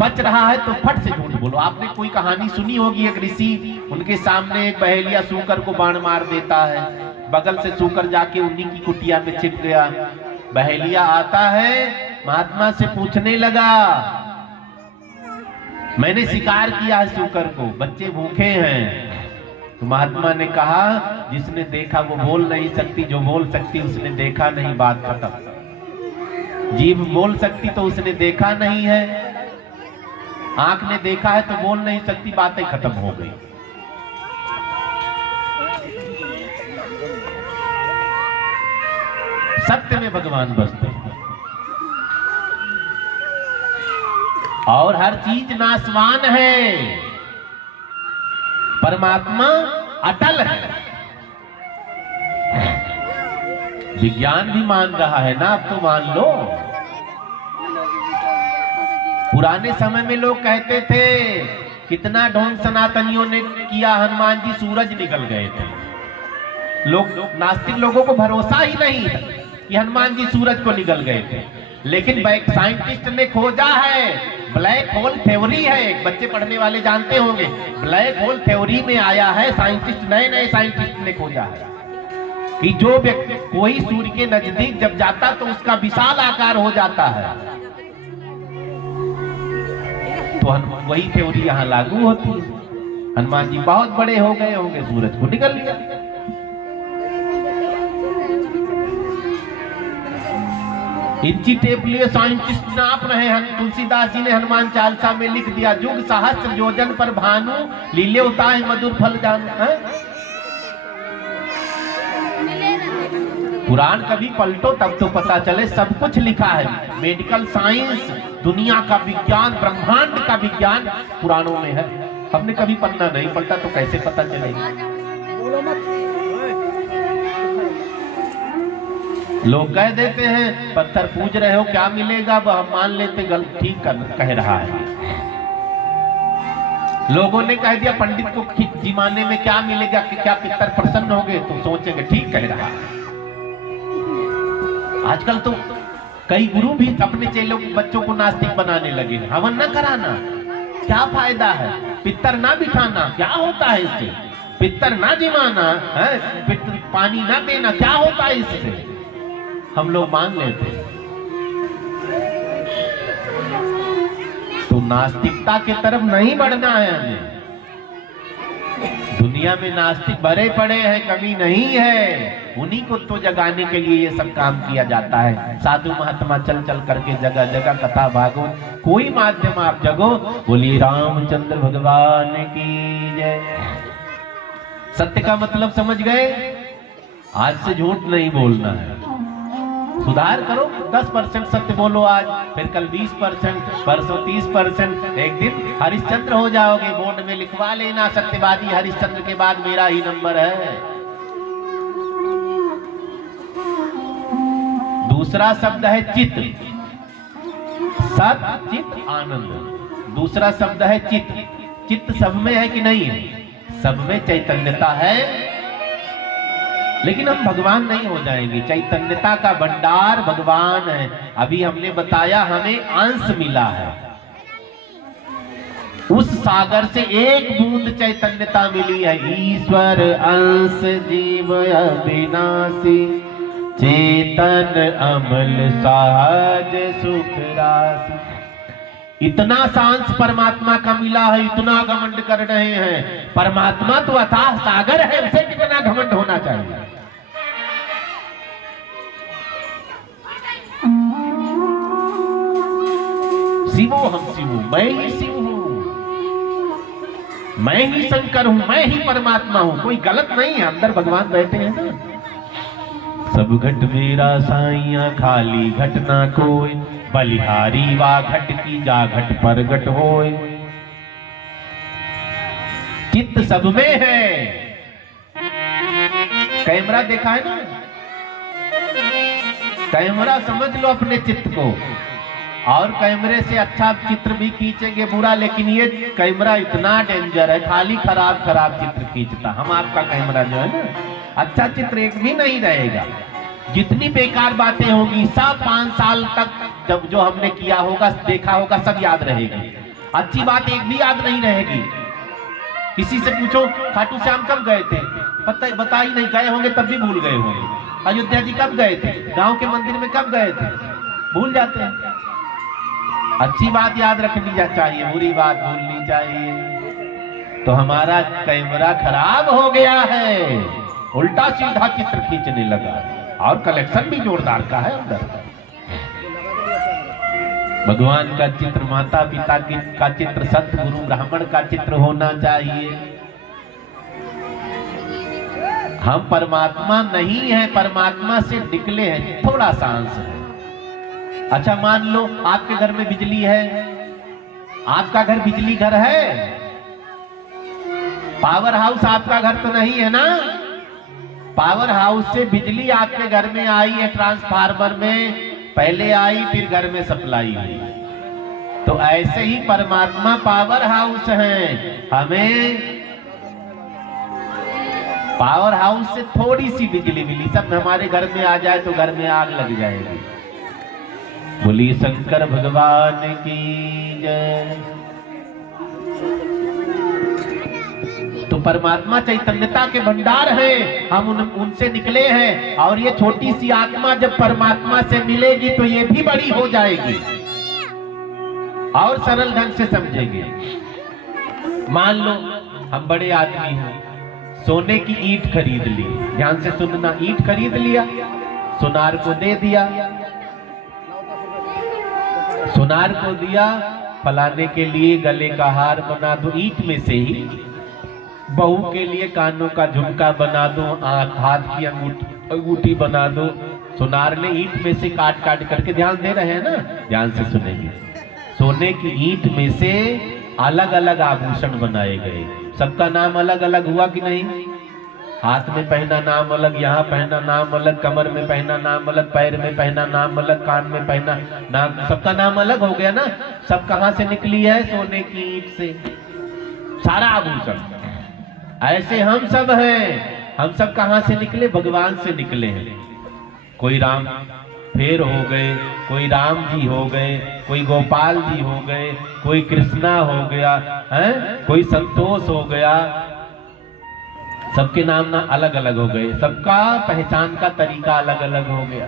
बच रहा है तो फट से झूठ बोलो। आपने कोई कहानी सुनी होगी, एक ऋषि, उनके सामने एक बहेलिया सूकर को बाण मार देता है, बगल से सूकर जाके उन्हीं की कुटिया में छिप गया। बहेलिया आता है, महात्मा से पूछने लगा, मैंने शिकार किया है सूकर को, बच्चे भूखे हैं। तो महात्मा ने कहा, जिसने देखा वो बोल नहीं सकती, जो बोल सकती उसने देखा नहीं, बात खत्म। जीभ बोल सकती तो उसने देखा नहीं है, आंख ने देखा है तो बोल नहीं सकती, बातें खत्म हो गई। सत्य में भगवान बसते हैं और हर चीज नाशवान है, परमात्मा अटल है। विज्ञान भी मान रहा है ना, अब तो मान लो। पुराने समय में लोग कहते थे, कितना ढोंग सनातनियों ने किया, हनुमान जी सूरज निकल गए थे। नास्तिक लोगों को भरोसा ही नहीं था कि हनुमान जी सूरज को निकल गए थे, लेकिन साइंटिस्ट ने खोजा है, ब्लैक होल थ्योरी है, एक बच्चे पढ़ने वाले जानते होंगे, ब्लैक होल थ्योरी में आया है, साइंटिस्ट, नए साइंटिस्ट ने खोजा है कि जो व्यक्ति कोई सूर्य के नजदीक जब जाता तो उसका विशाल आकार हो जाता है। तो वही थ्योरी यहाँ लागू होती है। हनुमान जी बहुत बड़े हो गए होंगे, सूरज को निकल लिया। इंची टेप लिए साइंटिस्ट नाप रहे हैं। तुलसीदास जी ने हनुमान चालीसा में लिख दिया, जुग सहस्त्र योजन पर भानु, लीले उताए मधुर फल जानू। पुराण कभी पलटो तब तो पता चले, सब कुछ लिखा है। मेडिकल साइंस, दुनिया का विज्ञान, ब्रह्मांड का विज्ञान पुराणों में है। हमने कभी पन्ना नहीं पलटा तो कैसे पता चलेगा? लोग कह देते हैं, पत्थर पूज रहे हो क्या मिलेगा, हम मान लेते गलत, ठीक कह रहा है। लोगों ने कह दिया पंडित को जिमाने में क्या मिलेगा, कि क्या पितर प्रसन्न हो गए, तो सोचेंगे ठीक कह रहा है। आजकल तो कई गुरु भी अपने चेलों बच्चों को नास्तिक बनाने लगे। हवन न कराना, क्या फायदा है? पितर ना बिठाना, क्या होता है इससे? पितर ना जिमाना है, पानी ना देना, क्या होता है इससे? हम लोग मान लेते। तो नास्तिकता की तरफ नहीं बढ़ना है हमें। दुनिया में नास्तिक भरे पड़े हैं, कमी नहीं है। उन्हीं को तो जगाने के लिए ये सब काम किया जाता है। साधु महात्मा चल चल करके जगह जगह कथा भागवत, कोई माध्यम आप जगो। बोलिए रामचंद्र भगवान की जय। सत्य का मतलब समझ गए? आज से झूठ नहीं बोलना है, सुधार करो। 10% सत्य बोलो आज, फिर कल 20%, परसों 30%, एक दिन हरिश्चंद्र हो जाओगे। बोर्ड में लिखवा लेना, सत्यवादी हरिश्चंद्र के बाद मेरा ही नंबर है। दूसरा शब्द है चित्त, सत चित्त आनंद। दूसरा शब्द है चित्त। चित्त सब में है कि नहीं है? सब में चैतन्यता है, लेकिन हम भगवान नहीं हो जाएंगे। चैतन्यता का भंडार भगवान है। अभी हमने बताया हमें अंश मिला है, उस सागर से एक बूंद चैतन्यता मिली है। ईश्वर अंश जीव अविनाशी, चेतन अमल सहज सुख राशि। इतना सांस परमात्मा का मिला है, इतना घमंड कर रहे हैं। परमात्मा तो अथाह सागर है, उसे कितना घमंड होना चाहिए। शिवो हम शिव हूं, मैं ही शिव हूं, मैं ही शंकर हूं, मैं ही परमात्मा हूं। कोई गलत नहीं है, अंदर भगवान बैठे हैं ना। सब घट मेरा साइया, खाली घट ना कोई, बलिहारी वा घट की जा घट पर घट होए। चित्त सब में है। कैमरा देखा है ना, कैमरा समझ लो अपने चित्त को। और कैमरे से अच्छा चित्र भी खींचेंगे बुरा, लेकिन ये कैमरा इतना डेंजर है, खाली खराब खराब चित्र खींचता। हम आपका कैमरा जो है ना, अच्छा चित्र एक भी नहीं रहेगा। जितनी बेकार बातें होगी सब 5 साल तक जब जो हमने किया होगा, देखा होगा, सब याद रहेगी। अच्छी बात एक भी याद नहीं रहेगी। किसी से पूछो खाटू श्याम कब गए थे, पता बता ही नहीं, गए होंगे तब भी भूल गए होंगे। अयोध्या जी कब गए थे, गांव के मंदिर में कब गए थे, भूल जाते हैं। अच्छी बात याद रखनी चाहिए, बुरी बात भूलनी चाहिए। तो हमारा कैमरा खराब हो गया है, उल्टा सीधा चित्र खींचने लगा। और कलेक्शन भी जोरदार का है अंदर। भगवान का चित्र, माता पिता का चित्र, सतगुरु ब्राह्मण का चित्र होना चाहिए। हम परमात्मा नहीं है, परमात्मा से निकले हैं, थोड़ा सा अंश है। अच्छा मान लो आपके घर में बिजली है, आपका घर बिजली घर है, पावर हाउस आपका घर तो नहीं है ना। पावर हाउस से बिजली आपके घर में आई है, ट्रांसफार्मर में पहले आई, फिर घर में सप्लाई हुई। तो ऐसे ही परमात्मा पावर हाउस है। हमें पावर हाउस से थोड़ी सी बिजली मिली, सब हमारे घर में आ जाए तो घर में आग लग जाएगी। बोली शंकर भगवान की जय। तो परमात्मा चैतन्यता के भंडार हैं, हम उनसे निकले हैं। और ये छोटी सी आत्मा जब परमात्मा से मिलेगी तो ये भी बड़ी हो जाएगी और सरल ढंग से समझेंगे। मान लो हम बड़े आदमी हैं, सोने की ईंट खरीद ली, ध्यान से सुनना, ईंट खरीद लिया, सुनार को दे दिया, सुनार को दिया फलाने के लिए गले का हार बना दो ईंट में से ही, बहू के लिए कानों का झुमका बना दो, हाथ की अंगूठी बना दो। सुनार ने ईंट में से काट काट करके, ध्यान दे रहे हैं ना, ध्यान से सुनेंगे। सोने की ईंट में से अलग अलग आभूषण बनाए गए, सबका नाम अलग अलग हुआ कि नहीं। हाथ में पहना नाम अलग, यहाँ पहना नाम अलग, कमर में पहना नाम अलग, पैर में पहना नाम अलग, कान में पहना नाम, सबका नाम अलग हो गया ना। सब कहां से निकली है? सोने की ईंट से सारा आभूषण। ऐसे हम सब हैं, हम सब कहां से निकले? भगवान से निकले हैं। कोई राम फेर हो गए, कोई राम जी हो गए, कोई गोपाल जी हो गए, कोई कृष्णा हो गया है, कोई संतोष हो गया, सबके नाम ना अलग अलग हो गए, सबका पहचान का तरीका अलग अलग हो गया।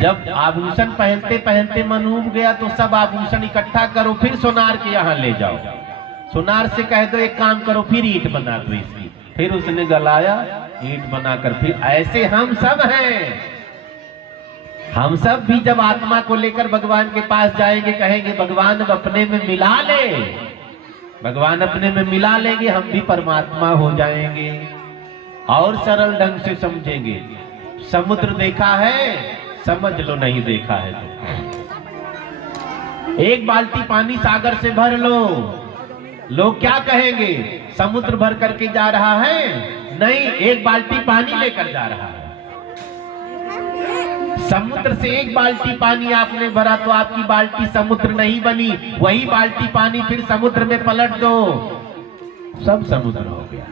जब आभूषण पहनते पहनते मन उब गया तो सब आभूषण इकट्ठा करो, फिर सोनार के यहाँ ले जाओ। सुनार से कह दो एक काम करो, फिर ईंट बना दो इसकी। फिर उसने गलाया, ईंट बनाकर फिर। ऐसे हम सब हैं। हम सब भी जब आत्मा को लेकर भगवान के पास जाएंगे, कहेंगे भगवान अब अपने में मिला ले, भगवान अपने में मिला लेंगे, हम भी परमात्मा हो जाएंगे। और सरल ढंग से समझेंगे। समुद्र देखा है, समझ लो नहीं देखा है तो। एक बाल्टी पानी सागर से भर लो, लोग क्या कहेंगे? समुद्र भर करके जा रहा है? नहीं, एक बाल्टी पानी लेकर जा रहा है। समुद्र से एक बाल्टी पानी आपने भरा तो आपकी बाल्टी समुद्र नहीं बनी, वही बाल्टी पानी फिर समुद्र में पलट दो, सब समुद्र हो गया।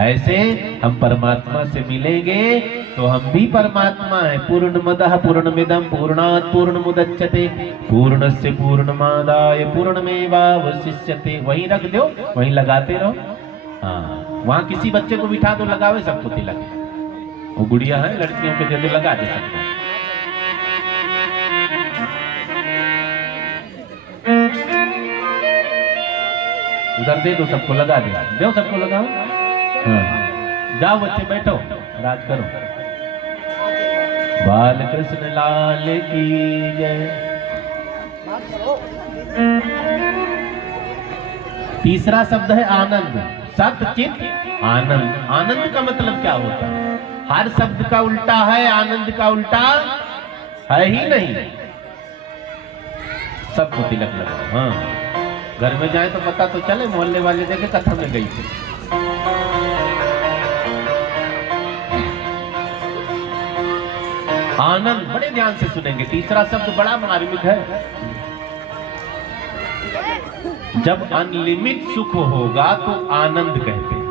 ऐसे हम परमात्मा से मिलेंगे तो हम भी परमात्मा है। पूर्णमदः पूर्णमिदं पूर्णात् पूर्णमुदच्यते पूर्णस्य पूर्णमादाय पूर्णमेवावशिष्यते। वहीं रख दो, वहीं लगाते रहो। हाँ, वहां किसी बच्चे को बिठा दो, लगावे सबको तिलक। वो गुड़िया है, लड़कियों के दे दो, लगा दे सकते। उधर दे दो सबको, लगा दो सबको, लगाओ। हाँ, जाओ बच्चे बैठो, राज करो। बाल कृष्ण लाल की जय। तीसरा शब्द है आनंद। सत चित आनंद। आनंद का मतलब क्या होता है? हर शब्द का उल्टा है, आनंद का उल्टा है ही नहीं। सबको तिलक लगाओ। हाँ, घर में जाए तो पता तो चले, मोहल्ले वाले देखे कथा में गई थी। आनंद बड़े ध्यान से सुनेंगे। तीसरा शब्द बड़ा मार्मिक है। जब अनलिमिट सुख होगा तो आनंद कहते हैं।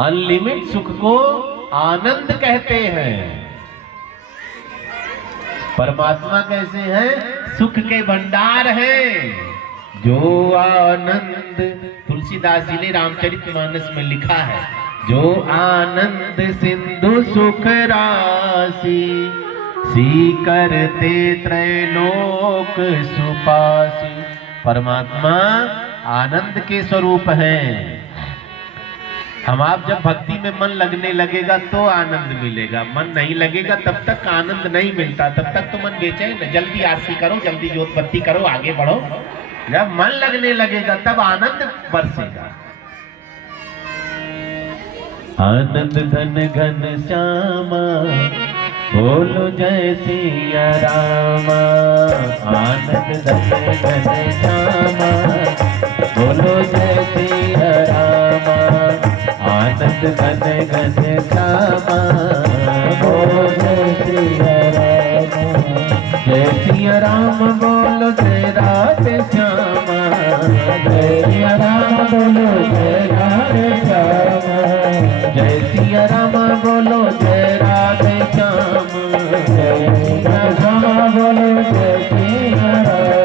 अनलिमिट सुख को आनंद कहते हैं। परमात्मा कैसे हैं? सुख के भंडार हैं। जो आनंद, तुलसीदास जी ने रामचरितमानस में लिखा है, जो आनंद सिंधु सुख राशि, सी करते त्रैलोक सुपासी। परमात्मा आनंद के स्वरूप हैं। हम आप जब भक्ति में मन लगने लगेगा तो आनंद मिलेगा, मन नहीं लगेगा तब तक आनंद नहीं मिलता। तब तक तो मन बेचैन, जल्दी आरती करो, जल्दी जोत बत्ती करो, आगे बढ़ो। जब मन लगने लगेगा तब आनंद बरसेगा। आनंद धन घन श्यामा, बोलो जय सिया रामा। आनंद धन घन श्यामा, बोलो जय सिया रामा। आनंद घन घन श्यामा, बोलो जय सिया रामा। जय सिया राम बोलो जय राधे श्यामा। जय सिया राम बोलो जय राधे श्यामा। जय सिया राम बोलो जय राधे श्याम। जय सिया राम बोलो जय सिया राम।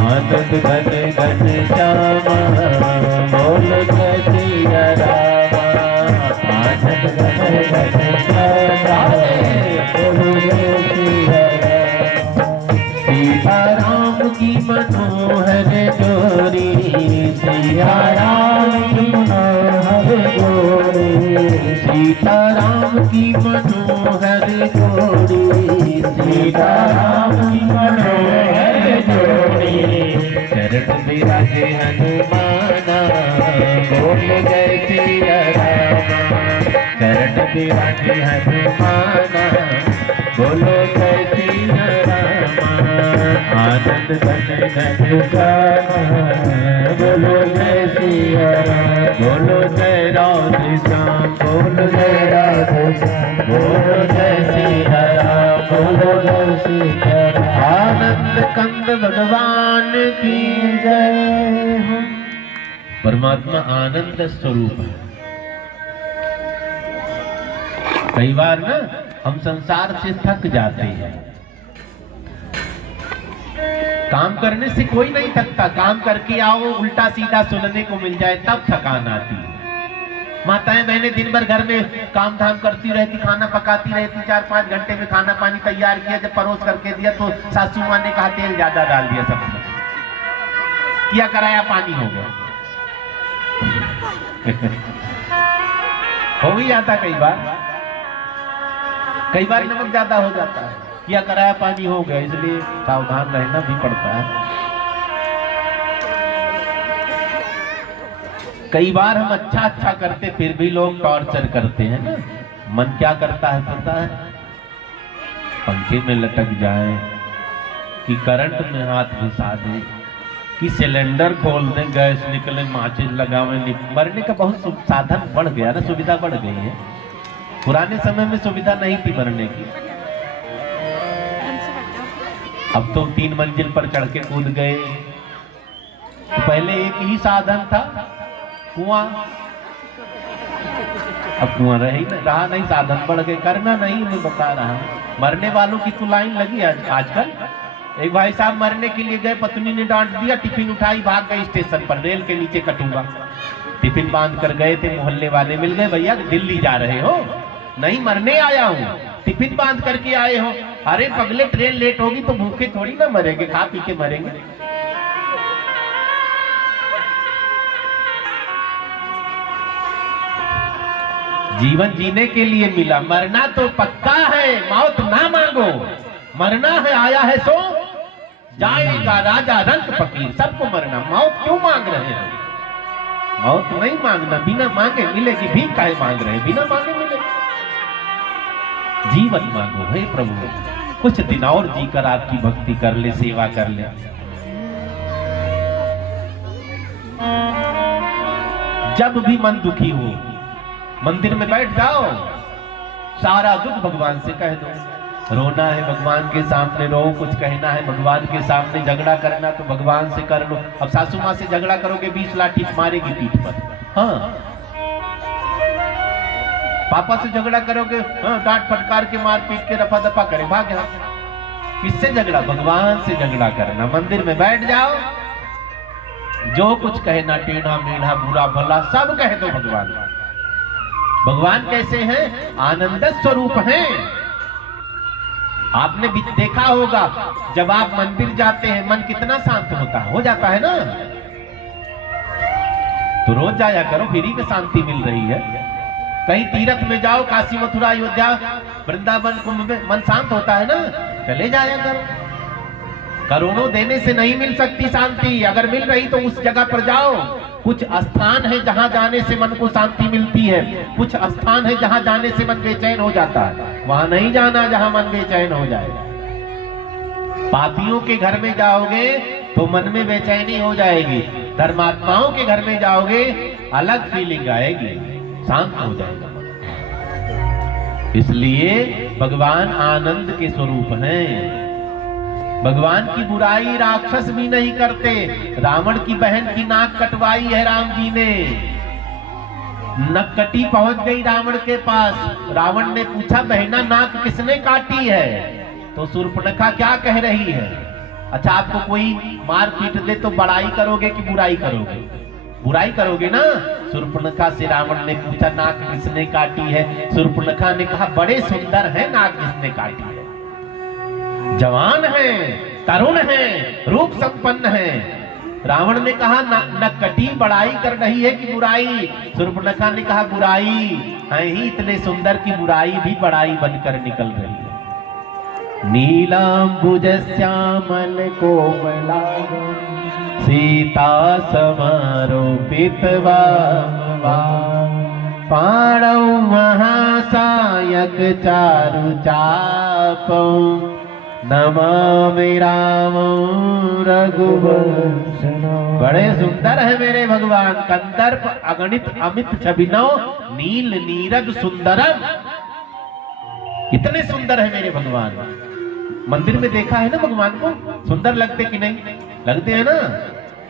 आनंद घन घन श्यामा, बोलो जय सिया राम। आनंद घन घन श्यामा, बोलो जय सिया राम। सीता राम की मनोहर जोड़ी, सिया राम की मनोहर जोड़ी। सीता राम की मनोहर जोड़ी, सीता राम की मनोहर जोड़ी। चरण विराजे हनुमाना, बोल जय सिया राम। चरण विराजे हनुमाना, बोलो जय सिया राम। आनंद घन घन श्यामा, बोलो जय सिया राम। बोलो जय राधे श्याम, बोलो जय राधे श्याम। बोलो जय सिया राम, बोलो जय सिया राम। आनंद कंद भगवान की जय हो। परमात्मा आनंद स्वरूप है। कई बार ना हम संसार से थक जाते हैं। काम करने से कोई नहीं थकता, काम करके आओ उल्टा सीधा सुनने को मिल जाए तब थकान आती है। माताएं बहनें दिन भर घर में काम धाम करती रहती, खाना पकाती रहती, 4-5 घंटे में खाना पानी तैयार किया, जब परोस करके दिया तो सासू माँ ने कहा तेल ज्यादा डाल दिया, सब किया कराया पानी हो गया। हो भी जाता कई बार नमक ज्यादा हो जाता है, किया कराया पानी हो गया, इसलिए सावधान रहना भी पड़ता है। कई बार हम अच्छा करते फिर भी लोग टॉर्चर करते हैं ना। मन क्या करता है पता है? पंखे में लटक जाए, कि करंट में हाथ घुसा दे, कि सिलेंडर खोल दे, गैस निकले, माचिस लगावे। मरने का बहुत साधन बढ़ गया ना, सुविधा बढ़ गई है। पुराने समय में सुविधा नहीं थी मरने की। अब तो 3 मंजिल पर चढ़ के कूद गए। तो पहले एक ही साधन था, कुआं। अब कुआं रहा नहीं, साधन बढ़ गए। करना नहीं, मैं बता रहा हूं। मरने वालों की तो लाइन लगी आजकल। एक भाई साहब मरने के लिए गए, पत्नी ने डांट दिया, टिफिन उठाई, भाग गए स्टेशन पर, रेल के नीचे कटूंगा। टिफिन बांध कर गए थे, मोहल्ले वाले मिल गए, भैया दिल्ली जा रहे हो? नहीं, मरने आया हूँ। टिफिन बांध करके आए हो? अरे पगले, ट्रेन लेट होगी तो भूखे थोड़ी ना मरेंगे, खा पी के मरेंगे। जीवन जीने के लिए मिला, मरना तो पक्का है, मौत ना मांगो। मरना है, आया है सो जाएगा, राजा रंग फकीर, सबको मरना। मौत क्यों मांग रहे हैं? मौत नहीं मांगना, बिना मांगे मिलेगी। भी काहे मांग रहे हैं? बिना मांगे मिलेगी। जीवन मांगो, हे प्रभु कुछ दिन और जीकर आपकी भक्ति कर ले, सेवा कर ले। जब भी मन दुखी हो, मंदिर में बैठ जाओ, सारा दुख भगवान से कह दो। रोना है भगवान के सामने रो, कुछ कहना है भगवान के सामने, झगड़ा करना तो भगवान से कर लो। अब सासू माँ से झगड़ा करोगे 20 लाठी मारेगी पीठ पर। हाँ, पापा से झगड़ा करोगे, हाँ, डांट फटकार के मार पीट के रफा दफा करे, भाग यहाँ। किससे झगड़ा? भगवान से झगड़ा करना। मंदिर में बैठ जाओ, जो कुछ कहना, टेढ़ा मेढ़ा बुरा भला सब कह दो भगवान। भगवान कैसे हैं? आनंद स्वरूप हैं। आपने भी देखा होगा, जब आप मंदिर जाते हैं मन कितना शांत हो जाता है ना। तो रोज जाया करो, फ्री में शांति मिल रही है। कहीं तीर्थ में जाओ, काशी मथुरा अयोध्या वृंदावन कुंभ में मन शांत होता है ना, चले जाया करो। करोड़ों देने से नहीं मिल सकती शांति, अगर मिल रही तो उस जगह पर जाओ। कुछ स्थान है जहां जाने से मन को शांति मिलती है, कुछ स्थान है जहां जाने से मन बेचैन हो जाता है। वहां नहीं जाना जहां मन बेचैन हो जाए। पापियों के घर में जाओगे तो मन में बेचैनी हो जाएगी, धर्मात्माओं के घर में जाओगे अलग फीलिंग आएगी, शांत हो जाएगा। इसलिए भगवान आनंद के स्वरूप हैं। भगवान की बुराई राक्षस भी नहीं करते। रावण की बहन की नाक कटवाई है राम जी ने, नक्कटी पहुंच गई रावण के पास। रावण ने पूछा, बहना नाक किसने काटी है? तो शूर्पणखा क्या कह रही है? अच्छा, आपको कोई मार पीट दे तो बड़ाई करोगे कि बुराई करोगे? बुराई करोगे ना। शूर्पणखा से रावण ने पूछा, नाक किसने काटी है? शूर्पणखा ने कहा, बड़े सुंदर है नाक जिसने काटी है, जवान है, तरुण है, रूप संपन्न है। रावण ने कहा, नक्कटी बड़ाई कर रही है कि बुराई? शूर्पणखा ने कहा, बुराई है ही, इतने सुंदर की बुराई भी बड़ाई बनकर निकल रही है। नीलांबुज श्यामल कोमलांगं सीता समारोपित पाणौ महासायक चारु चापौ नमामि रामं रघुवंशनं। बड़े सुंदर है मेरे भगवान, कंदर्प अगणित अमित छबिनौ नील नीरद सुंदरम। इतने सुंदर है मेरे भगवान। मंदिर में देखा है ना भगवान को, सुंदर लगते कि नहीं? लगते हैं ना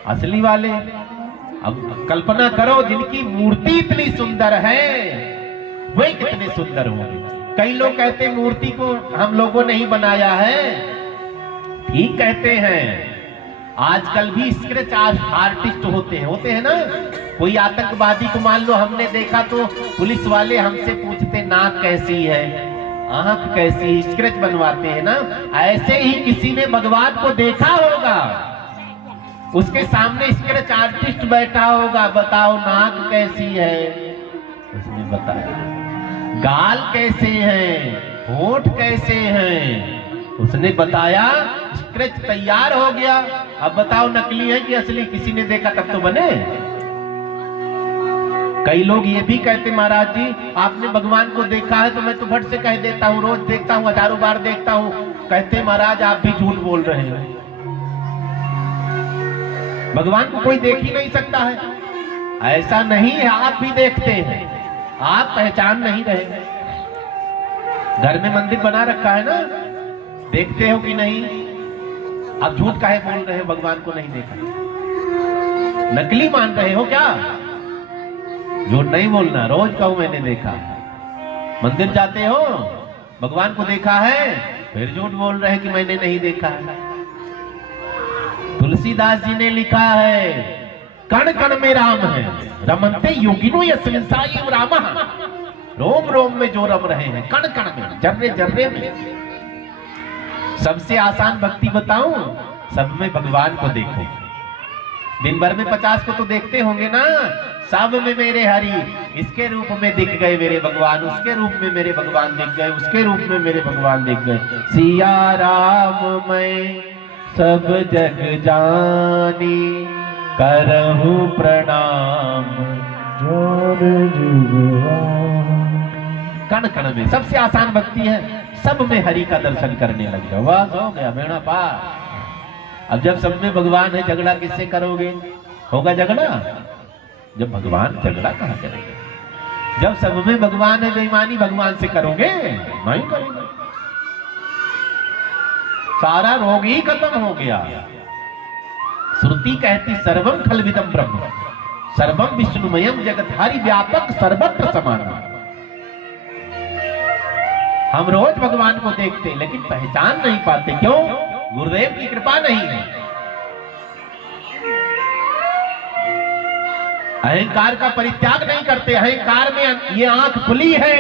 असली वाले। अब कल्पना करो, जिनकी मूर्ति इतनी सुंदर है वे कितने सुंदर होंगे। कई लोग कहते हैं मूर्ति को हम लोगों ने ही बनाया है। ठीक कहते हैं। आजकल भी स्क्रैच आर्टिस्ट होते हैं ना, कोई आतंकवादी को मान लो हमने देखा तो पुलिस वाले हमसे पूछते नाक कैसी है, आंख कैसी, स्क्रैच बनवाते हैं ना। ऐसे ही किसी ने भगवान को देखा होगा, उसके सामने स्क्रैच आर्टिस्ट बैठा होगा, बताओ नाक कैसी है, उसने बताया। गाल कैसे हैं, होंठ कैसे हैं, उसने बताया। स्क्रैच तैयार हो गया। अब बताओ नकली है कि असली, किसी ने देखा तब तो बने। कई लोग ये भी कहते महाराज जी आपने भगवान को देखा है, तो मैं तो फट से कह देता हूँ, रोज देखता हूँ, हजारों बार देखता हूँ। कहते महाराज आप भी झूठ बोल रहे हैं, भगवान को कोई देख ही नहीं सकता है। ऐसा नहीं है, आप भी देखते हैं, आप पहचान नहीं रहे। घर में मंदिर बना रखा है ना, देखते हो कि नहीं? आप झूठ काहे बोल रहे हो, भगवान को नहीं देखा? नकली मान रहे हो क्या? झूठ नहीं बोलना, रोज कहूं मैंने देखा। मंदिर जाते हो, भगवान को देखा है, फिर झूठ बोल रहे हैं कि मैंने नहीं देखा है। तुलसीदास जी ने लिखा है कण कण में राम है, रमनते योगिनो यस्मिन् सायं रामः। रोम रोम में जो रम रहे हैं, कण कण में, जर्रे जर्रे में। सबसे आसान भक्ति बताऊं, सब में भगवान को देखो। दिन भर में 50 को तो देखते होंगे ना, सब में मेरे हरि, इसके रूप में दिख गए मेरे भगवान, उसके रूप में मेरे भगवान दिख गए, उसके रूप में मेरे भगवान दिख गए। सिया राम मैं सब जग जानी, करहु प्रणाम जोर जुगवान। कण कण में सबसे आसान भक्ति है, सब में हरि का दर्शन करने लग जाओ, बस हो गया बेड़ा पार। अब जब सब में भगवान है, झगड़ा किससे करोगे? होगा झगड़ा? जब भगवान, झगड़ा कहाँ करेंगे? जब सब में भगवान है, बेईमानी भगवान से करोगे? नहीं करोगे। सारा रोग ही खत्म हो गया। श्रुति कहती सर्वम खलविदम ब्रह्म, सर्वम विष्णुमयम जगत, हरि व्यापक सर्वत्र समान। हम रोज भगवान को देखते लेकिन पहचान नहीं पाते, क्यों? गुरुदेव की कृपा नहीं है। अहंकार का परित्याग नहीं करते। अहंकार में ये आंख खुली है,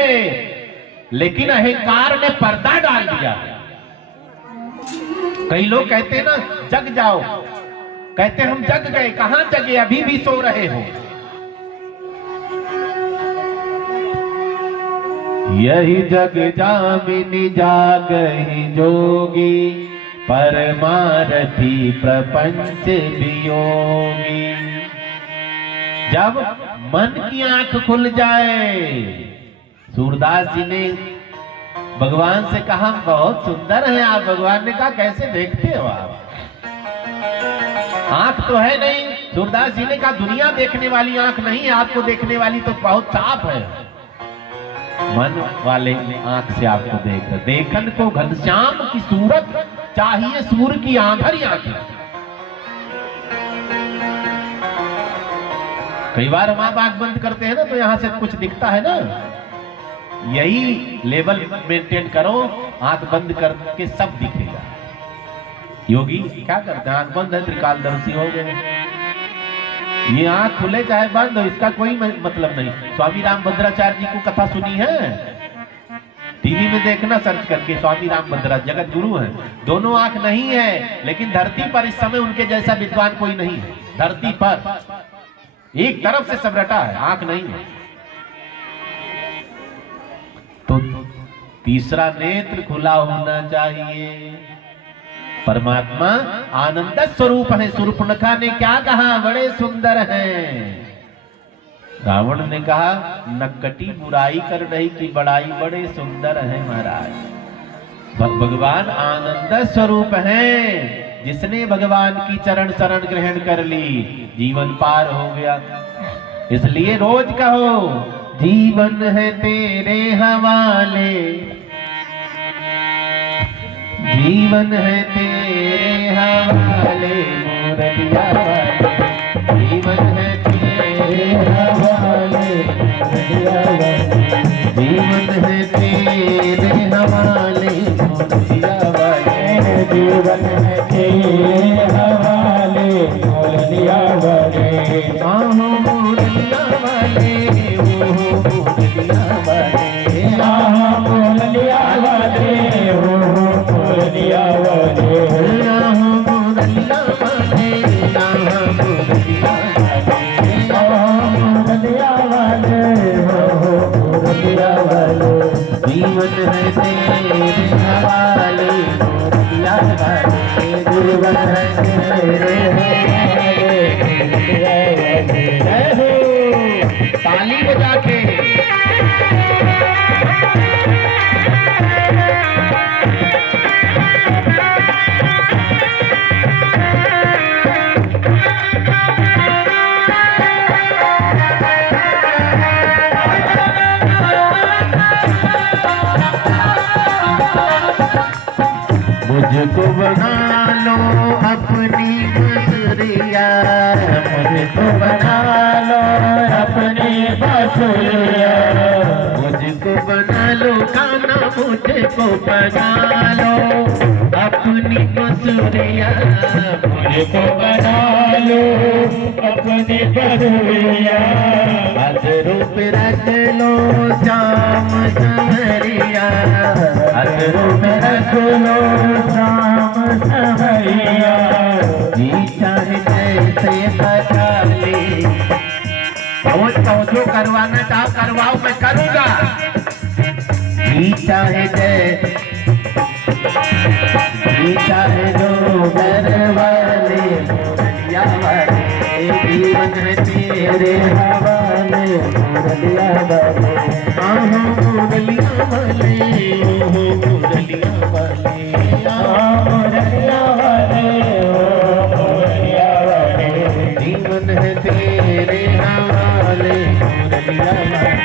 लेकिन अहंकार ने पर्दा डाल दिया। कई लोग कहते हैं ना जग जाओ, कहते हम जग गए, कहां जगे? अभी भी सो रहे हो। यही जग जामिनी जागहि जोगी, परमारथी प्रपंच वियोगी। जब मन की आंख खुल जाए, सूरदास जी ने भगवान से कहा बहुत सुंदर है आप। भगवान ने कहा कैसे देखते हो आप? आंख तो है नहीं। सूरदास जी ने कहा दुनिया देखने वाली आंख नहीं है, आपको देखने वाली तो बहुत साफ है। मन वाले आंख से आपको देखन को घनश्याम की सूरत, चाहिए सूर्य की आंधर आंखें। कई बार हम आप आंख बंद करते हैं ना तो यहां से कुछ दिखता है ना, यही लेवल मेंटेन करो, आंख बंद करके सब दिखेगा। योगी क्या करते हैं? आंख बंद है, त्रिकालदर्शी हो गए। ये आंख खुले चाहे बंद हो, इसका कोई मतलब नहीं। स्वामी रामभद्राचार्य जी को कथा सुनी है? टीवी में देखना सर्च करके, स्वामी रामभद्राचार्य जगत गुरु हैं। दोनों आंख नहीं है, लेकिन धरती पर इस समय उनके जैसा विद्वान कोई नहीं है। धरती पर एक तरफ से सब रटा है, आंख नहीं है। तो तीसरा नेत्र खुला होना चाहिए। परमात्मा आनंद स्वरूप है। शूर्पणखा ने क्या कहा? बड़े सुंदर हैं। रावण ने कहा नक्कटी बुराई कर रही की बड़ाई, बड़े सुंदर है महाराज। भगवान आनंद स्वरूप हैं। जिसने भगवान की चरण शरण ग्रहण कर ली, जीवन पार हो गया। इसलिए रोज कहो जीवन है तेरे हवाले, जीवन है तेरे हवाले मुरलिया वाले, जीवन है तेरे हवाले मुरलिया वाले, जीवन है तेरे हवाले मुरलिया वाले, जीवन है तेरे हवाले मुरलिया वाले। ताली बजा के। मुझको बना लो अपनी बसुरिया, मुझको बना लो अपनी बसुरिया, मुझको बना लो गाना, मुझको बना लो अपनी बसुरिया, मुझको बना लो अपनी बसुरिया, अधरों पे रख लो श्याम संवरिया, अधरों पे रख लो राम सवैया, जी चाहे जैसे बचा ले। बहुत जो करवाना चाहो करवाओ, मैं करूँगा। जी चाहे जो घर वाले मुरलिया वाले, जीवन है तेरे हवाले मुरलिया वाले, आहो मुरलिया वाले, ओहो मुरलिया वाले, मुरलिया वाले, मुरलिया वाले, जीवन है तेरे हवाले मुरलिया वाले,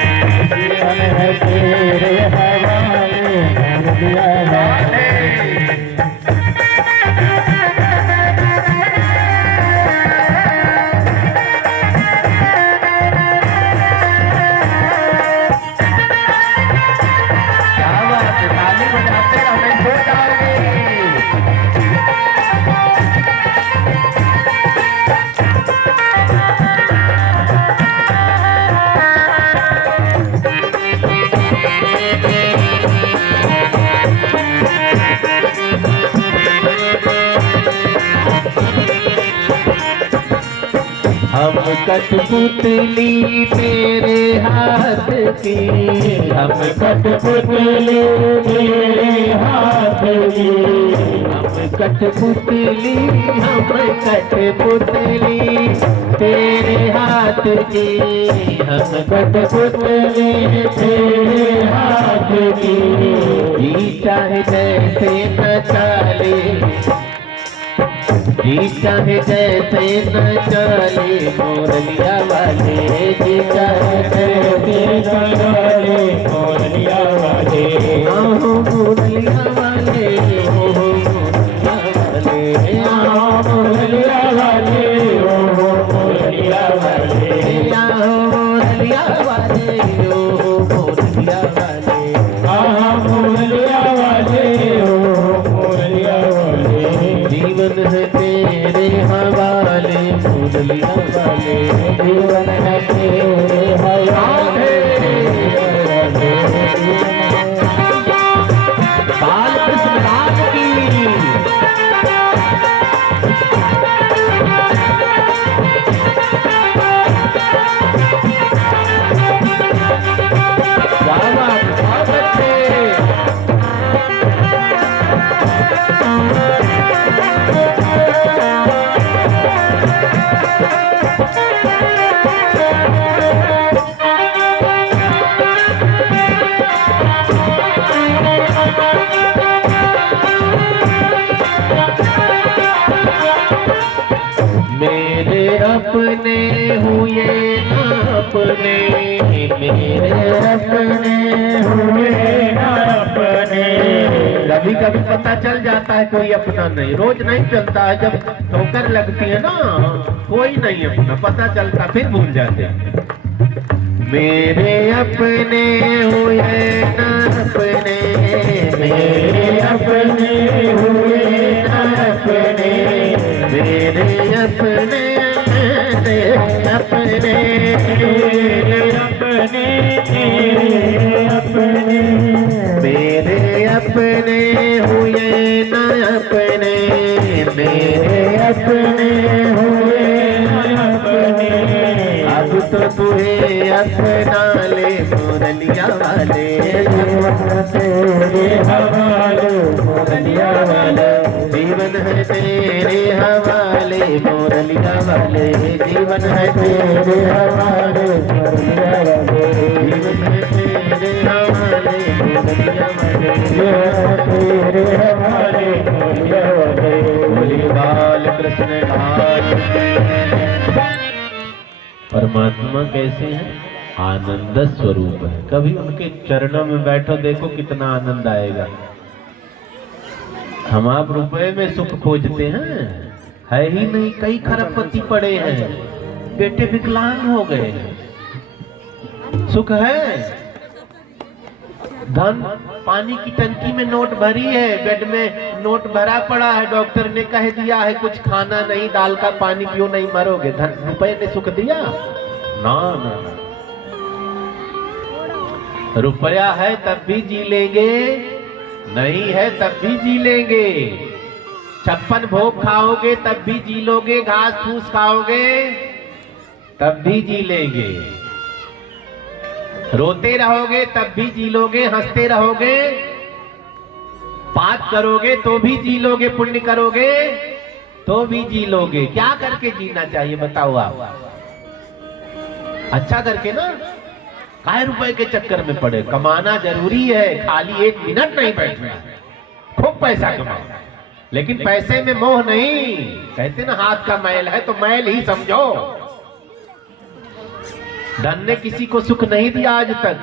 जीवन है तेरे हवाले मुरलिया वाले। हम कठपुतली तेरे हाथ की, हम कठपुतली तेरे हाथ की, हम कठपुतली, हम कठपुतली तेरे हाथ की, हम कठपुतली तेरे हाथ की, जी चाहे जैसे नचाले, जी चाहे जैसे नचाले मुरलिया वाले, जी चाहे जैसे नचाले मुरलिया वाले, आहो मुरलिया वाले, ओहो मुरलिया वाले, मुरलिया वाले, ओहो मुरलिया वाले, आहो मुरलिया वाले, ओहो मुरलिया वाले, आहा मुरलिया वाले, ओहो मुरलिया वाले, जीवन है तेरे हवाले मुरलिया वाले, जीवन है तेरे हवाले, बाल कृष्ण दास की। मेरे अपने हुए ना अपने, मेरे अपने हुए ना अपने। कभी कभी पता चल जाता है कोई अपना नहीं, रोज नहीं चलता है, जब ठोकर लगती है ना कोई नहीं अपना पता चलता, फिर भूल जाते हैं। मेरे अपने हुए ना अपने, मेरे अपने हुए ना अपने, मेरे अपने अपने, मेरे अपने, मेरे अपने, मेरे अपने हुए ना अपने, मेरे अपने हुए ना अपने। अब तो तुहे अपना ले मुरलिया वाले, तेरे हवाले मुरलिया वाले, जीवन है तेरे हवाले मुरलिया वाले, जीवन है तेरे हवाले मुरलिया वाले। परमात्मा कैसे हैं? आनंद स्वरूप है। कभी उनके चरणों में बैठो, देखो कितना आनंद आएगा। हम आप रुपए में सुख खोजते हैं, है ही नहीं। कई खरबपति पड़े हैं, बेटे विकलांग हो गए, सुख है? धन, पानी की टंकी में नोट भरी है, बेड में नोट भरा पड़ा है, डॉक्टर ने कह दिया है कुछ खाना नहीं, दाल का पानी पियो नहीं मरोगे। धन, रुपए ने सुख दिया? ना ना ना। रुपया है तब भी जी लेंगे, नहीं है तब भी जी लेंगे। 56 भोग खाओगे तब भी जी लोगे, घास फूस खाओगे तब भी जी लेंगे, रोते रहोगे तब भी जी लोगे, हंसते रहोगे, पाप करोगे तो भी जी लोगे, पुण्य करोगे तो भी जी लोगे। क्या करके जीना चाहिए बताओ आप? अच्छा करके ना। काय रुपए के चक्कर में पड़े? कमाना जरूरी है, खाली 1 मिनट नहीं बैठना, खूब पैसा कमाओ, लेकिन पैसे में मोह नहीं। कहते ना हाथ का मैल है तो मैल ही समझो। धन ने किसी को सुख नहीं दिया आज तक।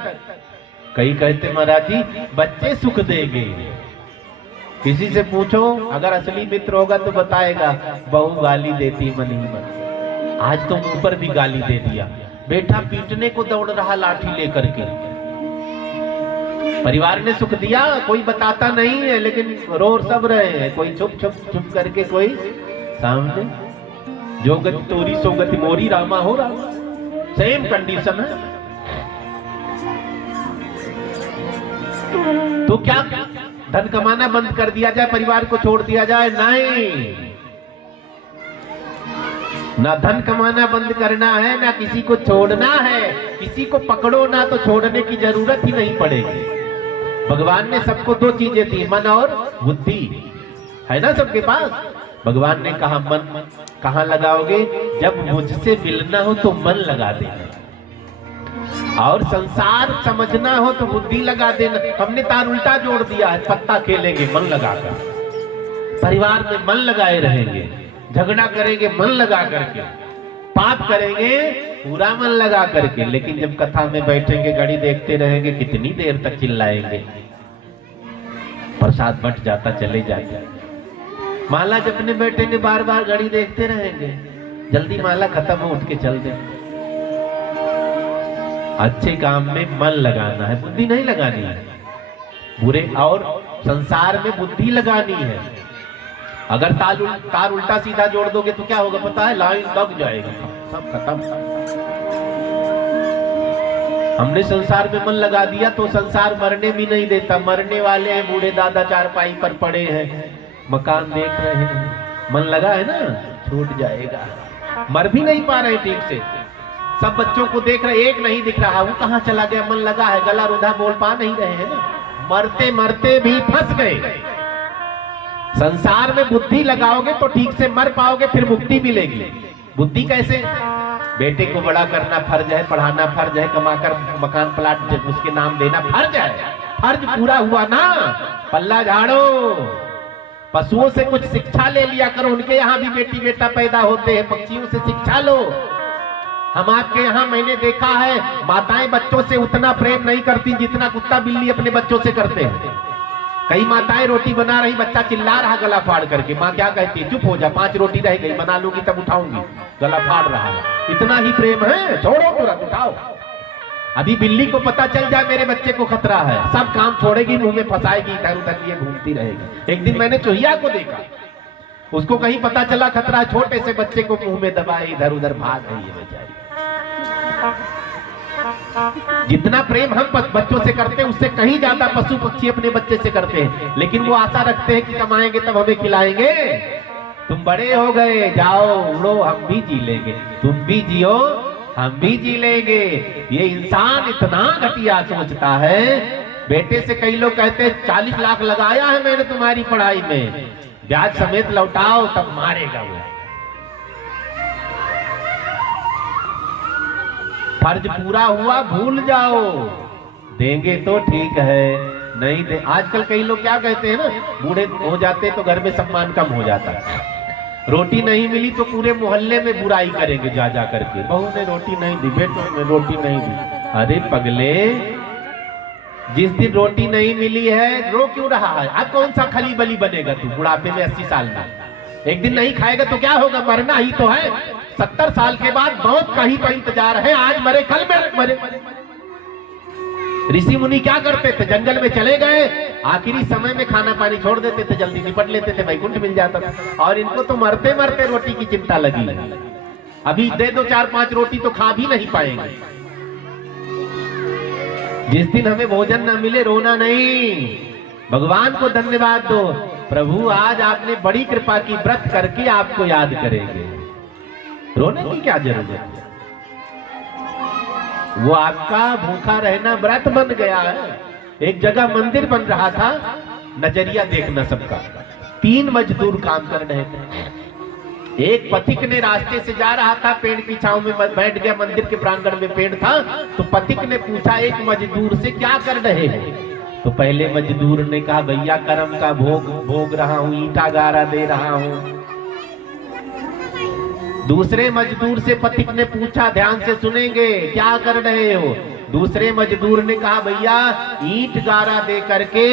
कई कहते महाराज जी बच्चे सुख देंगे। किसी से पूछो, अगर असली मित्र होगा तो बताएगा बहू गाली देती मन ही मन। आज तो मुंह पर भी गाली दे दिया, बेटा पीटने को दौड़ रहा लाठी लेकर के। परिवार ने सुख दिया, कोई बताता नहीं है, लेकिन रो सब रहे हैं। कोई चुप चुप चुप करके, कोई सामने। जो गति तोरी सो गति मोरी, रामा हो रामा। सेम कंडीशन है। तो क्या धन कमाना बंद कर दिया जाए, परिवार को छोड़ दिया जाए? नहीं, ना धन कमाना बंद करना है, ना किसी को छोड़ना है। किसी को पकड़ो ना तो छोड़ने की जरूरत ही नहीं पड़ेगी। भगवान ने सबको 2 चीजें दी, मन और बुद्धि, है ना सबके पास। भगवान ने कहा मन कहाँ लगाओगे? जब मुझसे मिलना हो तो मन लगा देना, और संसार समझना हो तो बुद्धि लगा देना। हमने तार उल्टा जोड़ दिया है, पत्ता खेलेंगे मन लगाकर, परिवार में मन लगाए रहेंगे, झगड़ा करेंगे मन लगा करके, पाप करेंगे पूरा मन लगा करके। लेकिन जब कथा में बैठेंगे, घड़ी देखते रहेंगे, कितनी देर तक चिल्लाएंगे, प्रसाद बट जाता चले जाते। माला जपने बैठेंगे, बार बार घड़ी देखते रहेंगे, जल्दी माला खत्म हो, उठ के चल दे। अच्छे काम में मन लगाना है, बुद्धि नहीं लगानी है। बुरे और संसार में बुद्धि लगानी है। अगर तार उल्टा सीधा जोड़ दोगे तो क्या होगा पता है? लाइन लग जाएगी, सब खत्म। हमने संसार में मन लगा दिया तो संसार मरने भी नहीं देता। मरने वाले हैं, बूढ़े दादा चारपाई पर पड़े हैं, मकान देख रहे हैं, मन लगा है ना, छूट जाएगा। मर भी नहीं पा रहे ठीक से, सब बच्चों को देख रहे, एक नहीं दिख रहा, वो कहाँ चला गया? मन लगा है, गला रुधा बोल पा नहीं रहे हैं ना, मरते मरते भी फंस गए। संसार में बुद्धि लगाओगे तो ठीक से मर पाओगे, फिर मुक्ति मिलेगी। बुद्धि कैसे? बेटे को बड़ा करना फर्ज है, पढ़ाना फर्ज है, कमाकर मकान प्लाट उसके नाम देना फर्ज है। फर्ज पूरा हुआ ना, पल्ला झाड़ो। पशुओं से कुछ शिक्षा ले लिया करो, उनके यहाँ भी बेटी बेटा पैदा होते हैं। पक्षियों से शिक्षा लो। हम आपके यहाँ मैंने देखा है, माताएं बच्चों से उतना प्रेम नहीं करती जितना कुत्ता बिल्ली अपने बच्चों से करते हैं। कई माताएं रोटी बना रही, बच्चा चिल्ला रहा गला फाड़ करके, माँ क्या कहती है? चुप हो जा, 5 रोटी रह गई, बना लूंगी तब उठाऊंगी, गला फाड़ रहा है। इतना ही प्रेम है, छोड़ो तुरंत उठाओ। अभी बिल्ली को पता चल जाए मेरे बच्चे को खतरा है, सब काम छोड़ेगी, मुंह में फंसाएगी, इधर उधर ये घूमती रहेगी। एक दिन मैंने चूहिया को देखा, उसको कहीं पता चला खतरा, छोटे से बच्चे को मुंह में दबाए, इधर उधर भाग रही है बेचारी। जितना प्रेम हम बच्चों से करते हैं उससे कहीं ज्यादा पशु पक्षी अपने बच्चे से करते हैं। लेकिन वो आशा रखते हैं कि कमाएंगे तब हमें खिलाएंगे। तुम बड़े हो गए, जाओ उड़ो, हम भी जी लेंगे। तुम भी जियो, हम भी जी लेंगे। ये इंसान इतना घटिया सोचता है। बेटे से कई लोग कहते हैं 40 लाख लगाया है मैंने तुम्हारी पढ़ाई में, ब्याज समेत लौटाओ तब मारेगा वो। फर्ज पूरा हुआ भूल जाओ, देंगे तो ठीक है, नहीं दे। आजकल कई लोग क्या कहते हैं ना, बूढ़े हो जाते तो घर में सम्मान कम हो जाता है। रोटी नहीं मिली तो पूरे मोहल्ले में बुराई करेंगे जा जा करके, बहू ने रोटी नहीं दी, बेटों ने रोटी नहीं दी। अरे पगले, जिस दिन रोटी नहीं मिली है रो क्यों रहा है? अब कौन सा खली बली बनेगा तू बुढ़ापे में 80 साल में? एक दिन नहीं खाएगा तो क्या होगा? मरना ही तो है। 70 साल के बाद मौत का ही तो इंतजार है। आज मरे कल मरे। ऋषि मुनि क्या करते थे? जंगल में चले गए, आखिरी समय में खाना पानी छोड़ देते थे, जल्दी निपट लेते थे, वैकुंठ मिल जाता था। और इनको तो मरते मरते रोटी की चिंता लगी। अभी दे दो 4-5 रोटी तो खा भी नहीं पाएंगे। जिस दिन हमें भोजन न मिले रोना नहीं, भगवान को धन्यवाद दो, प्रभु आज आपने बड़ी कृपा की, व्रत करके आपको याद करेंगे। रोने की क्या जरूरत है? वो आपका भूखा रहना व्रत बन गया है। एक जगह मंदिर बन रहा था, नजरिया देखना सबका। 3 मजदूर काम कर रहे थे। एक पथिक ने रास्ते से जा रहा था, पेड़ की छांव में बैठ गया, मंदिर के प्रांगण में पेड़ था। तो पथिक ने पूछा एक मजदूर से, क्या कर रहे हो? तो पहले मजदूर ने कहा, भैया कर्म का भोग रहा हूं, ईंटा गारा दे रहा हूं। दूसरे मजदूर से पथिक ने पूछा, ध्यान से सुनेंगे, क्या कर रहे हो? दूसरे मजदूर ने कहा, भैया ईंट गारा दे करके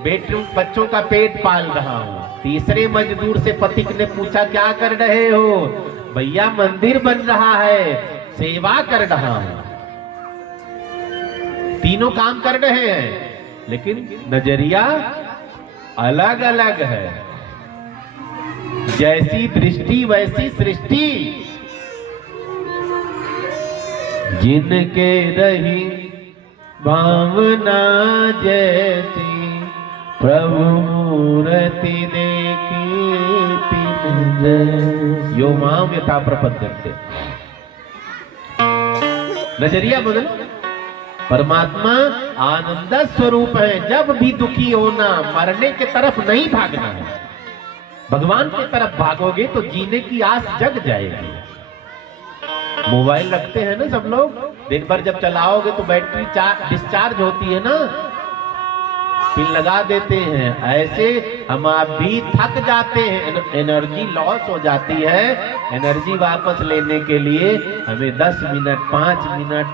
बच्चों का पेट पाल रहा हूं। तीसरे मजदूर से पथिक ने पूछा, क्या कर रहे हो? भैया मंदिर बन रहा है, सेवा कर रहा हूं। तीनों काम कर रहे हैं, लेकिन नजरिया अलग अलग है। जैसी दृष्टि वैसी सृष्टि, जिनके रही भावना जैसी, प्रभु मूर्ति देखी तिन यो माम यथा प्रपद्यन्ते। नजरिया बदल। परमात्मा आनंद स्वरूप है। जब भी दुखी होना, मरने के तरफ नहीं भागना है, भगवान की तरफ भागोगे तो जीने की आस जग जाएगी। मोबाइल रखते हैं ना सब लोग, दिन भर जब चलाओगे तो बैटरी डिस्चार्ज होती है ना, पिन लगा देते हैं। ऐसे हम आप भी थक जाते हैं, एनर्जी लॉस हो जाती है। एनर्जी वापस लेने के लिए हमें 10 मिनट 5 मिनट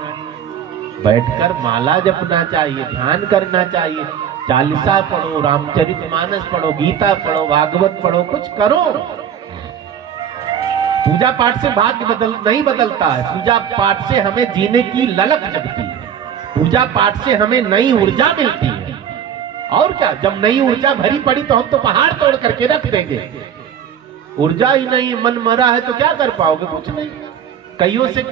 बैठकर माला जपना चाहिए, ध्यान करना चाहिए, चालीसा पढ़ो, रामचरितमानस पढ़ो, गीता पढ़ो, भागवत पढ़ो, कुछ करो। पूजा पाठ से भाग्य नहीं बदलता है। पूजा पाठ से हमें जीने की ललक जगती है। पूजा पाठ से हमें नई ऊर्जा मिलती है। और क्या, जब नई ऊर्जा भरी पड़ी तो हम तो पहाड़ तोड़ करके रख देंगे। ऊर्जा ही नहीं, मन मरा है तो क्या कर पाओगे? कुछ नहीं। कईयों से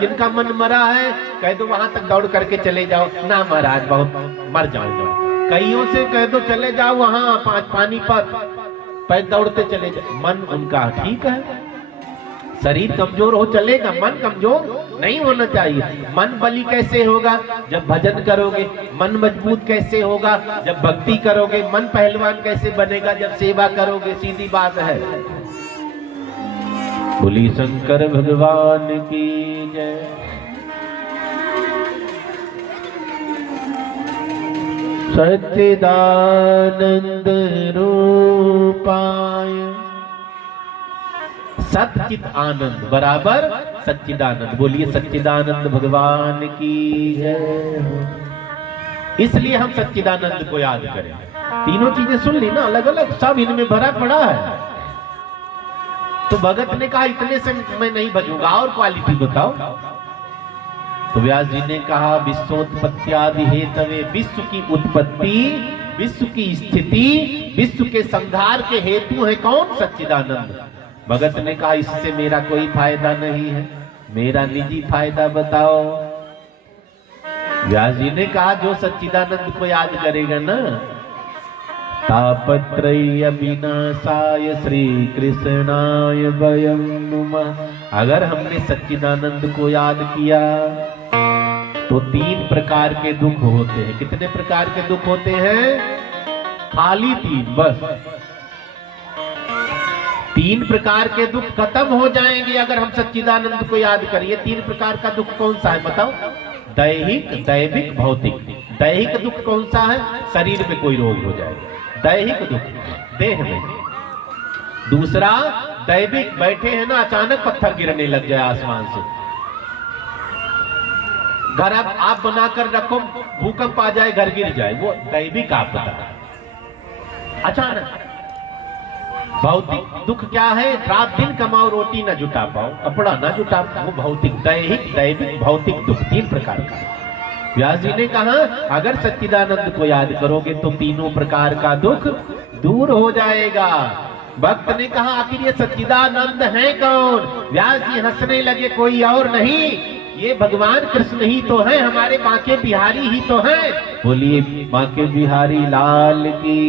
जिनका मन मरा है कह दो वहां तक दौड़ करके चले जाओ, ना महाराज बहुत मर जाऊंगा। कईयों से कह दो चले जाओ वहां पानीपत, पैर दौड़ते चले जाओ। मन उनका ठीक है, शरीर कमजोर हो चलेगा, मन कमजोर नहीं होना चाहिए। मन बली कैसे होगा? जब भजन करोगे। मन मजबूत कैसे होगा? जब भक्ति करोगे। मन पहलवान कैसे बनेगा? जब सेवा करोगे। सीधी बात है। बोली शंकर भगवान की जय। सच्चिदानंद रूपाय सच्चित आनंद बराबर सच्चिदानंद। बोलिए सच्चिदानंद भगवान की जय। इसलिए हम सच्चिदानंद को याद करें। तीनों चीजें सुन ली ना, अलग अलग, सब इनमें भरा पड़ा है। तो भगत ने कहा इतने से मैं नहीं बचूंगा, और क्वालिटी बताओ। तो व्यास जी ने कहा विश्वोत्पत्त्यादि हेतवे, विश्व की उत्पत्ति, विश्व की स्थिति, विश्व के संहार के हेतु है कौन? सच्चिदानंद। भगत ने कहा इससे मेरा कोई फायदा नहीं है, मेरा निजी फायदा बताओ। व्यास जी ने कहा जो सच्चिदानंद को याद करेगा ना, तापत्रय विनाशाय श्री कृष्णाय वयं नुमः। अगर हमने सच्चिदानंद को याद किया तो 3 प्रकार के दुख होते हैं। कितने प्रकार के दुख होते हैं? खाली 3, बस 3 प्रकार के दुख खत्म हो जाएंगे अगर हम सच्चिदानंद को याद करिए। 3 प्रकार का दुख कौन सा है बताओ? दैहिक, दैविक, भौतिक। दैहिक दुख कौन सा है? शरीर में कोई रोग हो जाए, दैहिक दुख देह में। दूसरा दैविक, बैठे हैं ना, अचानक पत्थर गिरने लग जाए आसमान से। घर आप बनाकर रखो, भूकंप आ जाए, घर गिर जाए, वो दैविक आपदा अचानक। भौतिक दुख क्या है? रात दिन कमाओ, रोटी ना जुटा पाओ, कपड़ा ना जुटा पाओ, वो भौतिक। दैहिक, दैविक, भौतिक दुख 3 प्रकार का। व्यास जी ने कहा अगर सच्चिदानंद को याद करोगे तो तीनों प्रकार का दुख दूर हो जाएगा। भक्त ने कहा आखिर ये सच्चिदानंद है कौन? व्यास जी हंसने लगे, कोई और नहीं, ये भगवान कृष्ण ही तो है, हमारे बांके बिहारी ही तो हैं। बोलिए बांके बिहारी लाल की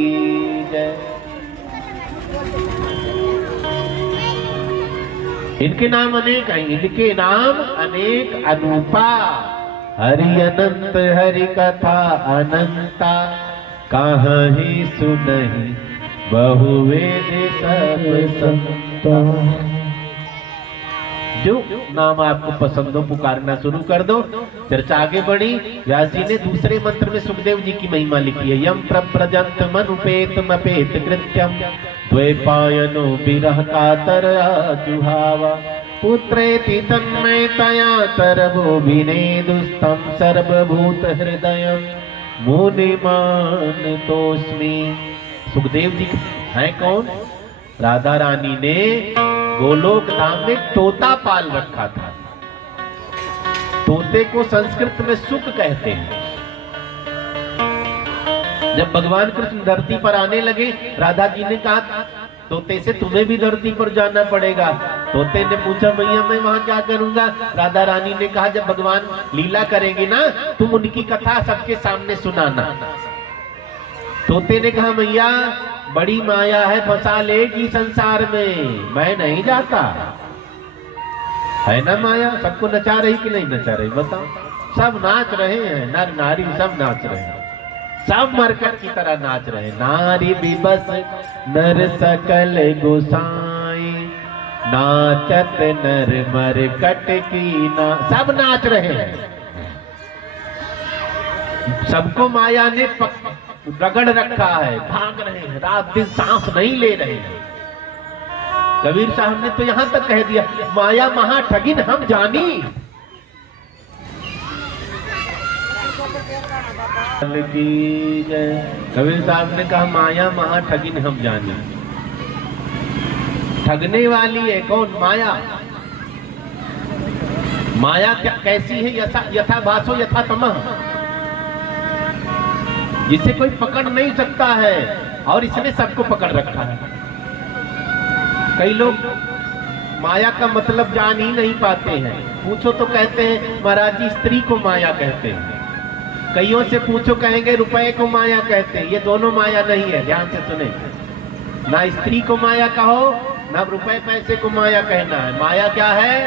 जय। इनके नाम अनेक हैं, इनके नाम अनेक अनूपा। हरि अनंत हरि कथा अनंता, कहाँ ही सुनहि बहुवेद सब संता। जो नाम आपको पसंद हो पुकारना शुरू कर दो। चर्चा आगे बढ़ी। व्यास जी ने दूसरे मंत्र में सुखदेव जी की महिमा लिखी है। यम प्रव्रजंत मनुपेत मपेत कृत्यम, द्वैपायनो विरह कातर जुहावा, पुत्रेति तन्मयतया तरबो विनेदुस्तम सर्वभूत हृदयम मुनिमान तोस्मि। सुखदेव जी हैं कौन? राधा रानी ने गोलोक धाम में तोता पाल रखा था। तोते को संस्कृत में सुख कहते हैं। जब भगवान कृष्ण धरती पर आने लगे, राधा जी ने कहा तोते से तुम्हें भी धरती पर जाना पड़ेगा। तोते ने पूछा मैया मैं वहां क्या करूंगा? राधा रानी ने कहा जब भगवान लीला करेंगे ना, तुम उनकी कथा सबके सामने सुनाना। तोते ने कहा मैया बड़ी माया है, फंसा लेगी संसार में, मैं नहीं जाता। है ना माया? सबको नचा रही कि नहीं नचा रही बताओ? सब नाच रहे हैं, नर नारी सब नाच रहे हैं, सब मरकट की तरह नाच रहे हैं। नारी विबस नर सकल गोसाई, नाचत नर मरकट की ना, सब नाच रहे हैं। सबको माया ने रगड़ रखा है, भाग रहे हैं, रात दिन सांस नहीं ले रहे हैं। कबीर साहब ने तो यहां तक कह दिया माया महा ठगिन हम जानी। कबीर साहब ने कहा माया महा ठगिन हम जानी। ठगने वाली है कौन? माया। माया कैसी है? यथा भासो यथा तमः, जिसे कोई पकड़ नहीं सकता है, और इसने सबको पकड़ रखा है। कई लोग माया का मतलब जान ही नहीं पाते हैं। पूछो तो कहते हैं महाराज जी स्त्री को माया कहते हैं। कईयों से पूछो कहेंगे रुपए को माया कहते हैं। ये दोनों माया नहीं है, ध्यान से सुने। ना स्त्री को माया कहो, ना रुपए पैसे को माया कहना है। माया क्या है?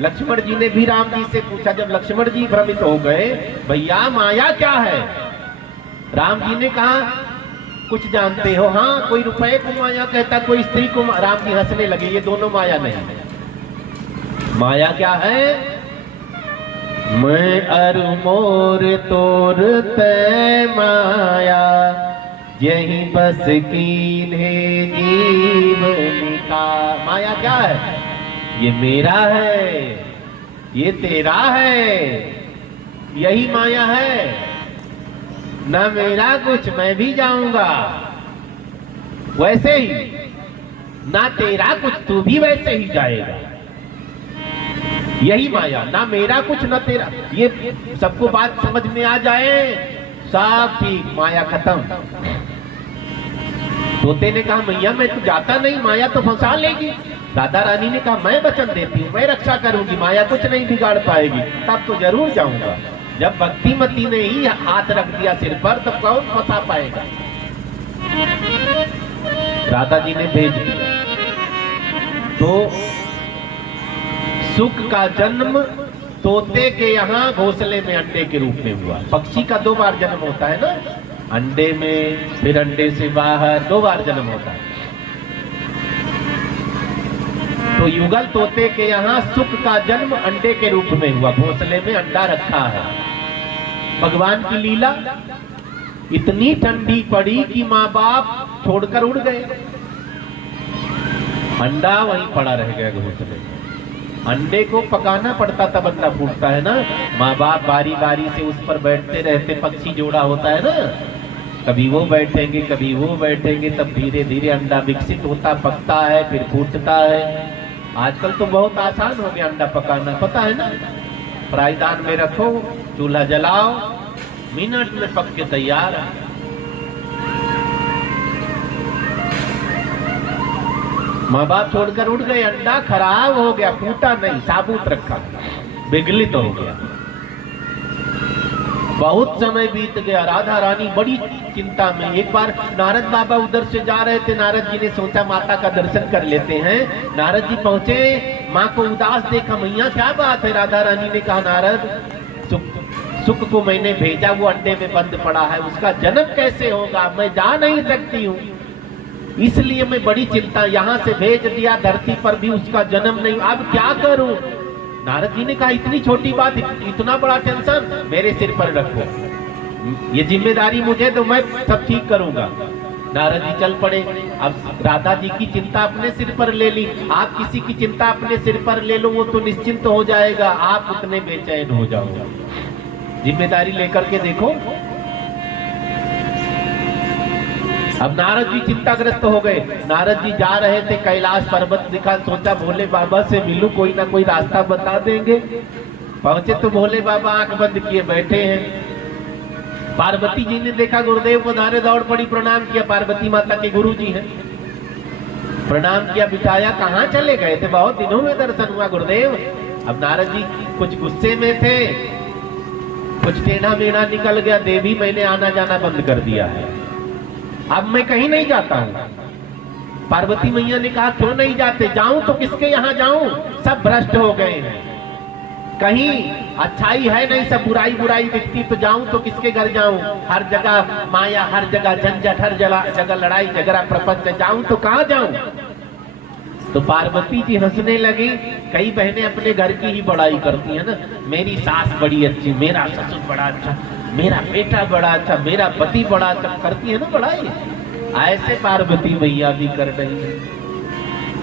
लक्ष्मण जी ने भी राम जी से पूछा, जब लक्ष्मण जी भ्रमित हो गए भैया माया क्या है? राम जी ने कहा कुछ जानते हो? हाँ, कोई रुपए को माया कहता, कोई स्त्री को। राम जी हंसने लगे, ये दोनों माया नहीं है। माया क्या है? मैं अरु मोर तोर तै माया, यही बस कीन्हे जीवन का। माया क्या है? ये मेरा है, ये तेरा है, यही माया है। ना मेरा कुछ मैं भी जाऊंगा, वैसे ही ना तेरा कुछ तू भी वैसे ही जाएगा। यही माया, ना मेरा कुछ ना तेरा। ये सबको बात समझ में आ जाए, सब ठीक, माया खत्म। तोते ने कहा मैया मैं तो जाता नहीं, माया तो फंसा लेगी। राधा रानी ने कहा मैं वचन देती हूँ, मैं रक्षा करूंगी, माया कुछ नहीं बिगाड़ पाएगी। तब तो जरूर जाऊंगा। जब भक्तिमती ने ही हाथ रख दिया सिर पर, तब कौन फंसा पाएगा? राधा जी ने भेज दिया। तो सुख का जन्म तोते के यहाँ घोंसले में अंडे के रूप में हुआ। पक्षी का 2 बार जन्म होता है ना, अंडे में, फिर अंडे से बाहर, 2 बार जन्म होता है। तो युगल तोते के यहाँ सुख का जन्म अंडे के रूप में हुआ। घोंसले में अंडा रखा है। भगवान की लीला इतनी ठंडी पड़ी कि माँ बाप छोड़कर उड़ गए। अंडा वहीं पड़ा रह गया घोंसले में। अंडे को पकाना पड़ता तब अंडा फूटता है ना। माँ बाप बारी बारी से उस पर बैठते रहते, पक्षी जोड़ा होता है ना, कभी वो बैठेंगे कभी वो बैठेंगे, तब धीरे धीरे अंडा विकसित होता, पकता है, फिर फूटता है। आजकल तो बहुत आसान हो गया अंडा पकाना, पता है ना। फ्राईदान में रखो, चूल्हा जलाओ, मिनट में पक के तैयार है। माँ बाप छोड़कर उड़ गए, अंडा खराब हो गया, फूटा नहीं, साबुत रखा, विगलित हो गया। बहुत समय बीत गया, राधा रानी बड़ी चिंता में। एक बार नारद बाबा उधर से जा रहे थे, नारद जी ने सोचा माता का दर्शन कर लेते हैं। नारद जी पहुंचे, माँ को उदास देखा, मैया क्या बात है। राधा रानी ने कहा, नारद सुख को मैंने भेजा, वो अंडे में बंद पड़ा है, उसका जन्म कैसे होगा, मैं जा नहीं सकती हूँ, इसलिए मैं बड़ी चिंता, यहाँ से भेज दिया, धरती पर भी उसका जन्म नहीं, अब क्या करूं। नारद जी ने कहा, इतनी छोटी बात, इतना बड़ा टेंशन मेरे सिर पर रखो, ये जिम्मेदारी मुझे तो मैं सब ठीक करूंगा। नारद जी चल पड़े। अब राधा जी की चिंता अपने सिर पर ले ली। आप किसी की चिंता अपने सिर पर ले लो, वो तो निश्चिंत हो जाएगा, आप उतने बेचैन हो जाओगे। जिम्मेदारी लेकर के देखो। अब नारद जी चिंताग्रस्त हो गए। नारद जी जा रहे थे, कैलाश पर्वत दिखा, सोचा भोले बाबा से मिलूं, कोई ना कोई रास्ता बता देंगे। पहुंचे तो भोले बाबा आंख बंद किए बैठे हैं। पार्वती जी ने देखा गुरुदेव पधारे, दौड़ पड़ी, प्रणाम किया। पार्वती माता के गुरु जी हैं, प्रणाम किया, बिठाया। कहाँ चले गए थे, बहुत दिनों में दर्शन हुआ गुरुदेव। अब नारद जी कुछ गुस्से में थे, कुछ टेढ़ा मेढ़ा निकल गया, देवी मैंने आना जाना बंद कर दिया है, अब मैं कहीं नहीं जाता हूँ। पार्वती मैया ने कहा, क्यों नहीं जाते, जाऊं तो किसके यहाँ जाऊं, सब भ्रष्ट हो गए हैं, कहीं अच्छाई है नहीं, सब बुराई बुराई दिखती, तो जाऊं तो किसके घर जाऊं, हर जगह माया, हर जगह झंझट, हर जगह लड़ाई झगड़ा प्रपंच, जाऊं तो कहाँ जाऊं। तो पार्वती जी हंसने लगी। कई बहनें अपने घर की ही बड़ाई करती है ना, मेरी सास बड़ी अच्छी, मेरा ससुर बड़ा अच्छा, मेरा बेटा बड़ा अच्छा, मेरा पति बड़ा अच्छा, करती है ना बड़ाई। ऐसे पार्वती मैया भी कर रही है।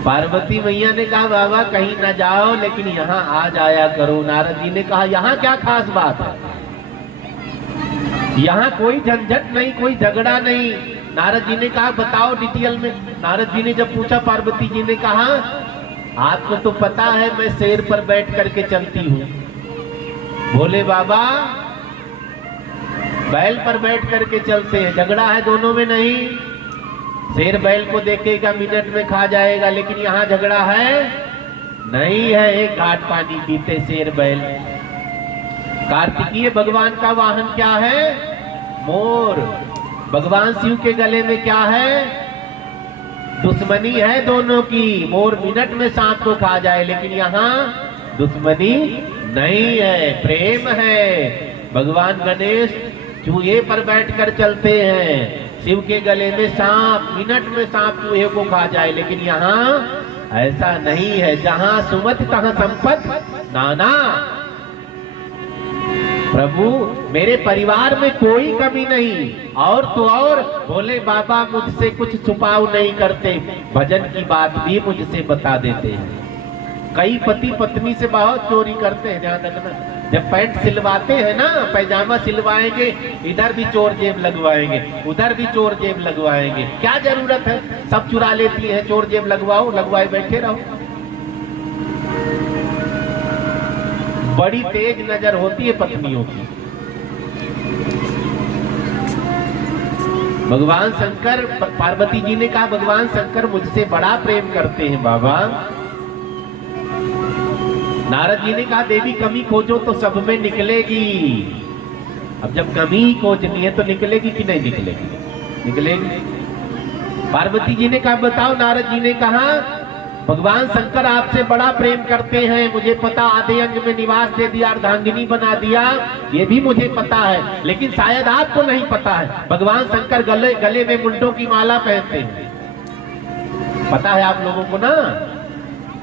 पार्वती मैया ने कहा, बाबा कहीं ना जाओ, लेकिन यहाँ आ जाया करो। नारद जी ने कहा, यहाँ क्या खास बात है, यहाँ कोई झंझट नहीं, कोई झगड़ा नहीं। नारद जी ने कहा, बताओ डिटेल में। नारद जी ने जब पूछा, पार्वती जी ने कहा, आपको तो पता है मैं शेर पर बैठ करके चलती हूँ, भोले बाबा बैल पर बैठ करके चलते हैं, झगड़ा है दोनों में नहीं। शेर बैल को देखेगा, मिनट में खा जाएगा, लेकिन यहाँ झगड़ा है नहीं है। एक घाट पानी पीते शेर बैल। कार्तिकीय भगवान का वाहन क्या है, मोर। भगवान शिव के गले में क्या है, दुश्मनी है दोनों की। मोर मिनट में सांप को खा जाए, लेकिन यहाँ दुश्मनी नहीं है, प्रेम है। भगवान गणेश चूहे पर बैठकर चलते हैं, शिव के गले में सांप, मिनट में सांप चूहे को खा जाए, लेकिन यहाँ ऐसा नहीं है। जहाँ सुमत तहाँ संपत नाना। प्रभु मेरे परिवार में कोई कमी नहीं, और तो और भोले बाबा मुझसे कुछ छुपाव नहीं करते, भजन की बात भी मुझसे बता देते हैं। कई पति पत्नी से बहुत चोरी करते हैं, ध्यान रखना। जब पैंट सिलवाते हैं ना, पैजामा सिलवाएंगे, इधर भी चोर जेब लगवाएंगे, उधर भी चोर जेब लगवाएंगे। क्या जरूरत है, सब चुरा लेती है, चोर जेब लगवाओ, लगवाए बैठे रहो। बड़ी तेज नजर होती है पत्नियों की। भगवान शंकर, पार्वती जी ने कहा, भगवान शंकर मुझसे बड़ा प्रेम करते हैं बाबा। नारद जी ने कहा, देवी कमी खोजो तो सब में निकलेगी। अब जब कमी ही खोजनी है तो निकलेगी कि नहीं निकलेगी, निकलेगी। पार्वती जी ने कहा, बताओ। नारद जी ने कहा, भगवान शंकर आपसे बड़ा प्रेम करते हैं, मुझे पता, आधे अंग में निवास दे दिया, अर्धांगिनी बना दिया, ये भी मुझे पता है, लेकिन शायद आपको नहीं पता है, भगवान शंकर गले में मुंडों की माला पहनते हैं। पता है आप लोगों को ना?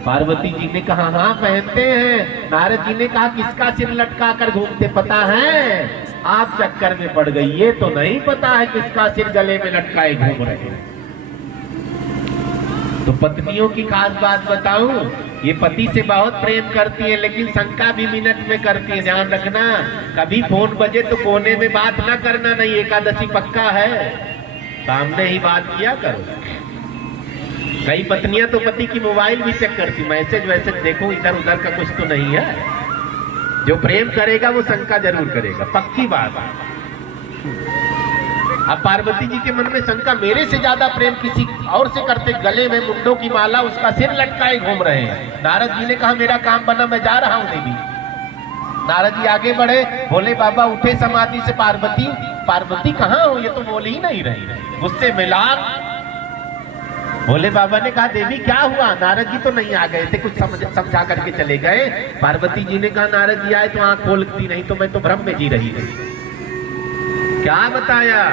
पार्वती जी ने कहा, हाँ पहनते हैं। नारद जी ने कहा, किसका सिर लटका कर घूमते, पता है? आप चक्कर में पड़ गई, ये तो नहीं पता है किसका सिर गले में लटकाए घूम रहे हैं। तो पत्नियों की खास बात बताऊं, ये पति से बहुत प्रेम करती है, लेकिन शंका भी मिनट में करती है। ध्यान रखना, कभी फोन बजे तो कोने में बात ना करना, नहीं, एकादशी पक्का है, सामने ही बात किया करो। कई पत्नियां तो पति की मोबाइल भी चेक करती, मैसेज वैसेज देखो इधर उधर का कुछ तो नहीं है। जो प्रेम करेगा वो शंका जरूर करेगा, पक्की बात है। अब पार्वती जी के मन में शंका, मेरे से ज्यादा प्रेम किसी और से करते, गले में मुंडों की माला, उसका सिर लटकाए घूम रहे हैं। नारद जी ने कहा मेरा काम बना, मैं जा रहा हूं देवी। नारद जी आगे बढ़े, बोले बाबा उठे समाधि से, पार्वती पार्वती कहाँ हो, ये तो बोल ही नहीं रही, गुस्से में लाल। भोले बाबा ने कहा देवी क्या हुआ? नारद जी तो नहीं आ गए थे, कुछ समझा करके चले गए। पार्वती जी ने कहा नारद जी आए तो आंख खोलती नहीं, तो मैं तो भ्रम में जी रही थी। क्या बताया?